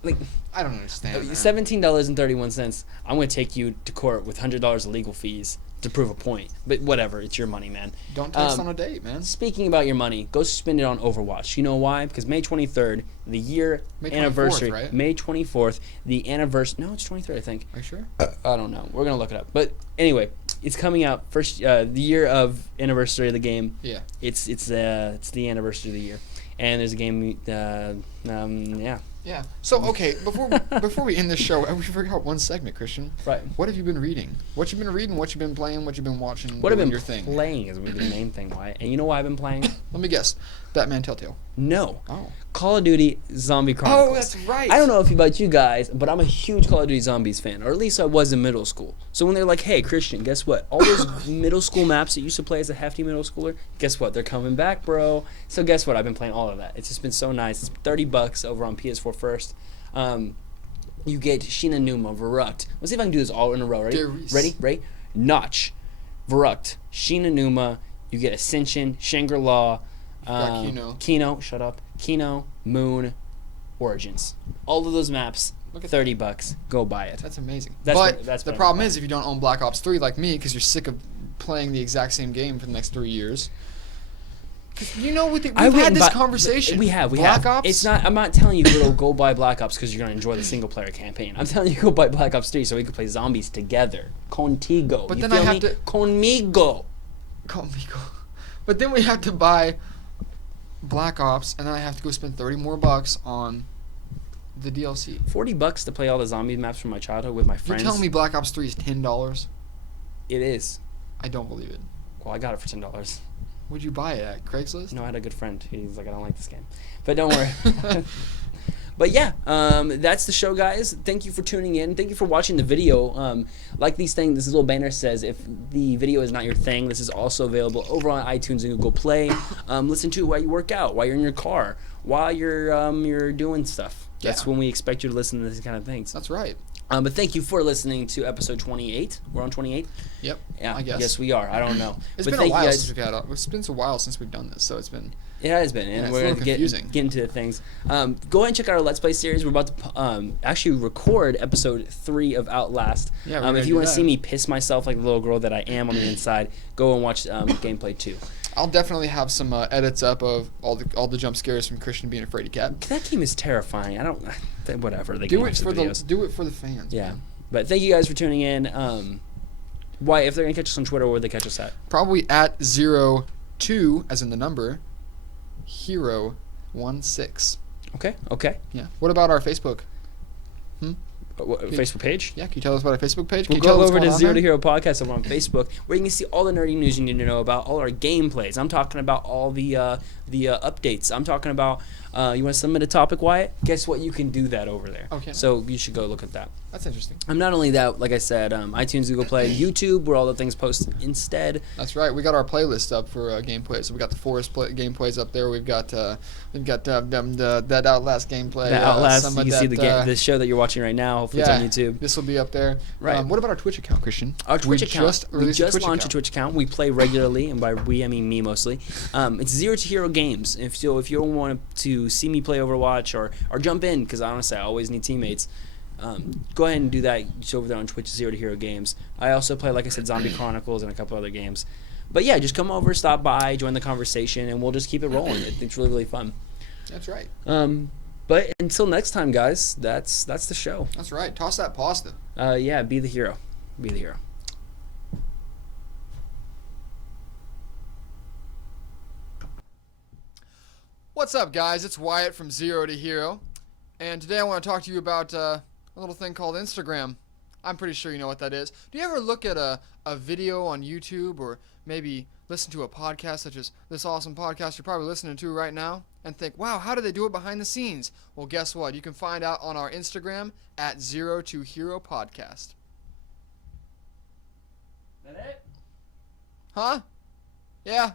don't understand. man. $17.31. I'm gonna take you to court with $100 of legal fees to prove a point. But whatever, it's your money, man. Don't text on a date, man. Speaking about your money, go spend it on Overwatch. You know why? Because May 23rd, the year May 24th, anniversary. right? May 24th, the anniversary. No, it's 23rd, I think. Are you sure? I don't know. We're gonna look it up. But anyway, it's coming out first. The year of anniversary of the game. Yeah. It's the anniversary of the year, and there's a game. Yeah. Yeah. So okay, before we end this show, we forgot one segment, Christian. Right. What have you been reading? What you been reading? What you been playing? What you been watching? What I've doing been your thing? playing is the main thing. Why? And you know why I've been playing? Let me guess. Batman Telltale. No. Oh. Call of Duty Zombie Chronicles. Oh, that's right. I don't know about you guys, but I'm a huge Call of Duty Zombies fan, or at least I was in middle school. So when they're like, hey, Christian, guess what? All those middle school maps that you used to play as a hefty middle schooler, guess what? They're coming back, bro. So guess what? I've been playing all of that. It's just been so nice. It's $30 over on PS4 first. You get Sheena Numa, Verruct. Let's see if I can do this all in a row. Ready? Darius. Ready? Notch, Verruct, Sheena Numa. You get Ascension, Shangri-La, Got Kino, shut up. Kino, Moon, Origins. All of those maps, Look at $30. Go buy it. That's amazing. That's but what- that's the what I'm problem playing. is if you don't own Black Ops 3 like me, because you're sick of playing the exact same game for the next 3 years. 'Cause you know, we've I had wouldn't this buy- conversation. We have. Black Ops. It's not. I'm not telling you to go buy Black Ops because you're gonna enjoy the single player campaign. I'm telling you to go buy Black Ops 3 so we can play zombies together. Contigo. But you then feel I have me? to- Conmigo. Conmigo. But then we have to buy Black Ops, and then I have to go spend $30 more on The DLC. $40 to play all the zombie maps from my childhood with my You're friends. telling me Black Ops 3 is $10? It is. I don't believe it. Well, I got it for $10. Would you buy it at Craigslist? No, I had a good friend. He's like, I don't like this game. But don't worry. But yeah, that's the show, guys. Thank you for tuning in. Thank you for watching the video. Like these things, this little banner says, if the video is not your thing, this is also available over on iTunes and Google Play. Listen to it while you work out, while you're in your car, while you're doing stuff. That's Yeah. when we expect you to listen to these kind of things. That's right. But thank you for listening to episode 28. We're on 28? Yep. Yeah, I guess. Yes, we are. I don't know. It's But been a thank you while guys. since we've had. It's been a while since we've done this, so it's been. It has been, and it's we're a going little to confusing. get into things. Go ahead and check out our Let's Play series. We're about to actually record episode 3 of Outlast. Yeah, we're gonna if do you want to that. see me piss myself like the little girl that I am on the inside, go and watch gameplay 2. I'll definitely have some edits up of all the jump scares from Christian being a fraidy cat. That game is terrifying. I don't. Whatever. They Do can it watch for videos. do it for the fans. Yeah. Man. But thank you guys for tuning in. Why, if they're going to catch us on Twitter, where would they catch us at? Probably at 02, as in the number, Hero16. Okay. Yeah. What about our Facebook? Facebook page? Yeah, can you tell us about our Facebook page? Can We'll you tell go us over what's to going on Zero to there? Hero Podcast over on Facebook, where you can see all the nerdy news you need to know about, all our gameplays. I'm talking about all the updates. I'm talking about, you want to submit a topic, Wyatt? Guess what? You can do that over there. Okay. So you should go look at that. That's interesting. Not only that, like I said, iTunes, Google Play, YouTube, where all the things post instead. That's right. We got our playlist up for gameplay. So we got the Forest gameplays up there. We've got that Outlast gameplay. That Outlast, some you of can see that, the show that you're watching right now. Hopefully yeah, it's on YouTube. This will be up there. Right. What about our Twitch account, Christian? Our Twitch account. We released just a Twitch launched a account. Twitch account. We play regularly, and by we I mean me mostly. It's Zero to Hero Games. If you want to see me play Overwatch or jump in, because honestly I always need teammates. Go ahead and do that. It's over there on Twitch, Zero to Hero Games. I also play, like I said, Zombie Chronicles and a couple other games. But yeah, just come over, stop by, join the conversation, and we'll just keep it rolling. It's really, really fun. That's right. But until next time, guys, that's the show. That's right. Toss that pasta. Yeah, be the hero. Be the hero. What's up, guys? It's Wyatt from Zero to Hero, and today I want to talk to you about a little thing called Instagram. I'm pretty sure you know what that is. Do you ever look at a video on YouTube, or maybe listen to a podcast such as this awesome podcast you're probably listening to right now, and think, wow, how do they do it behind the scenes? Well, guess what? You can find out on our Instagram at 02hero podcast. That it? Huh? Yeah,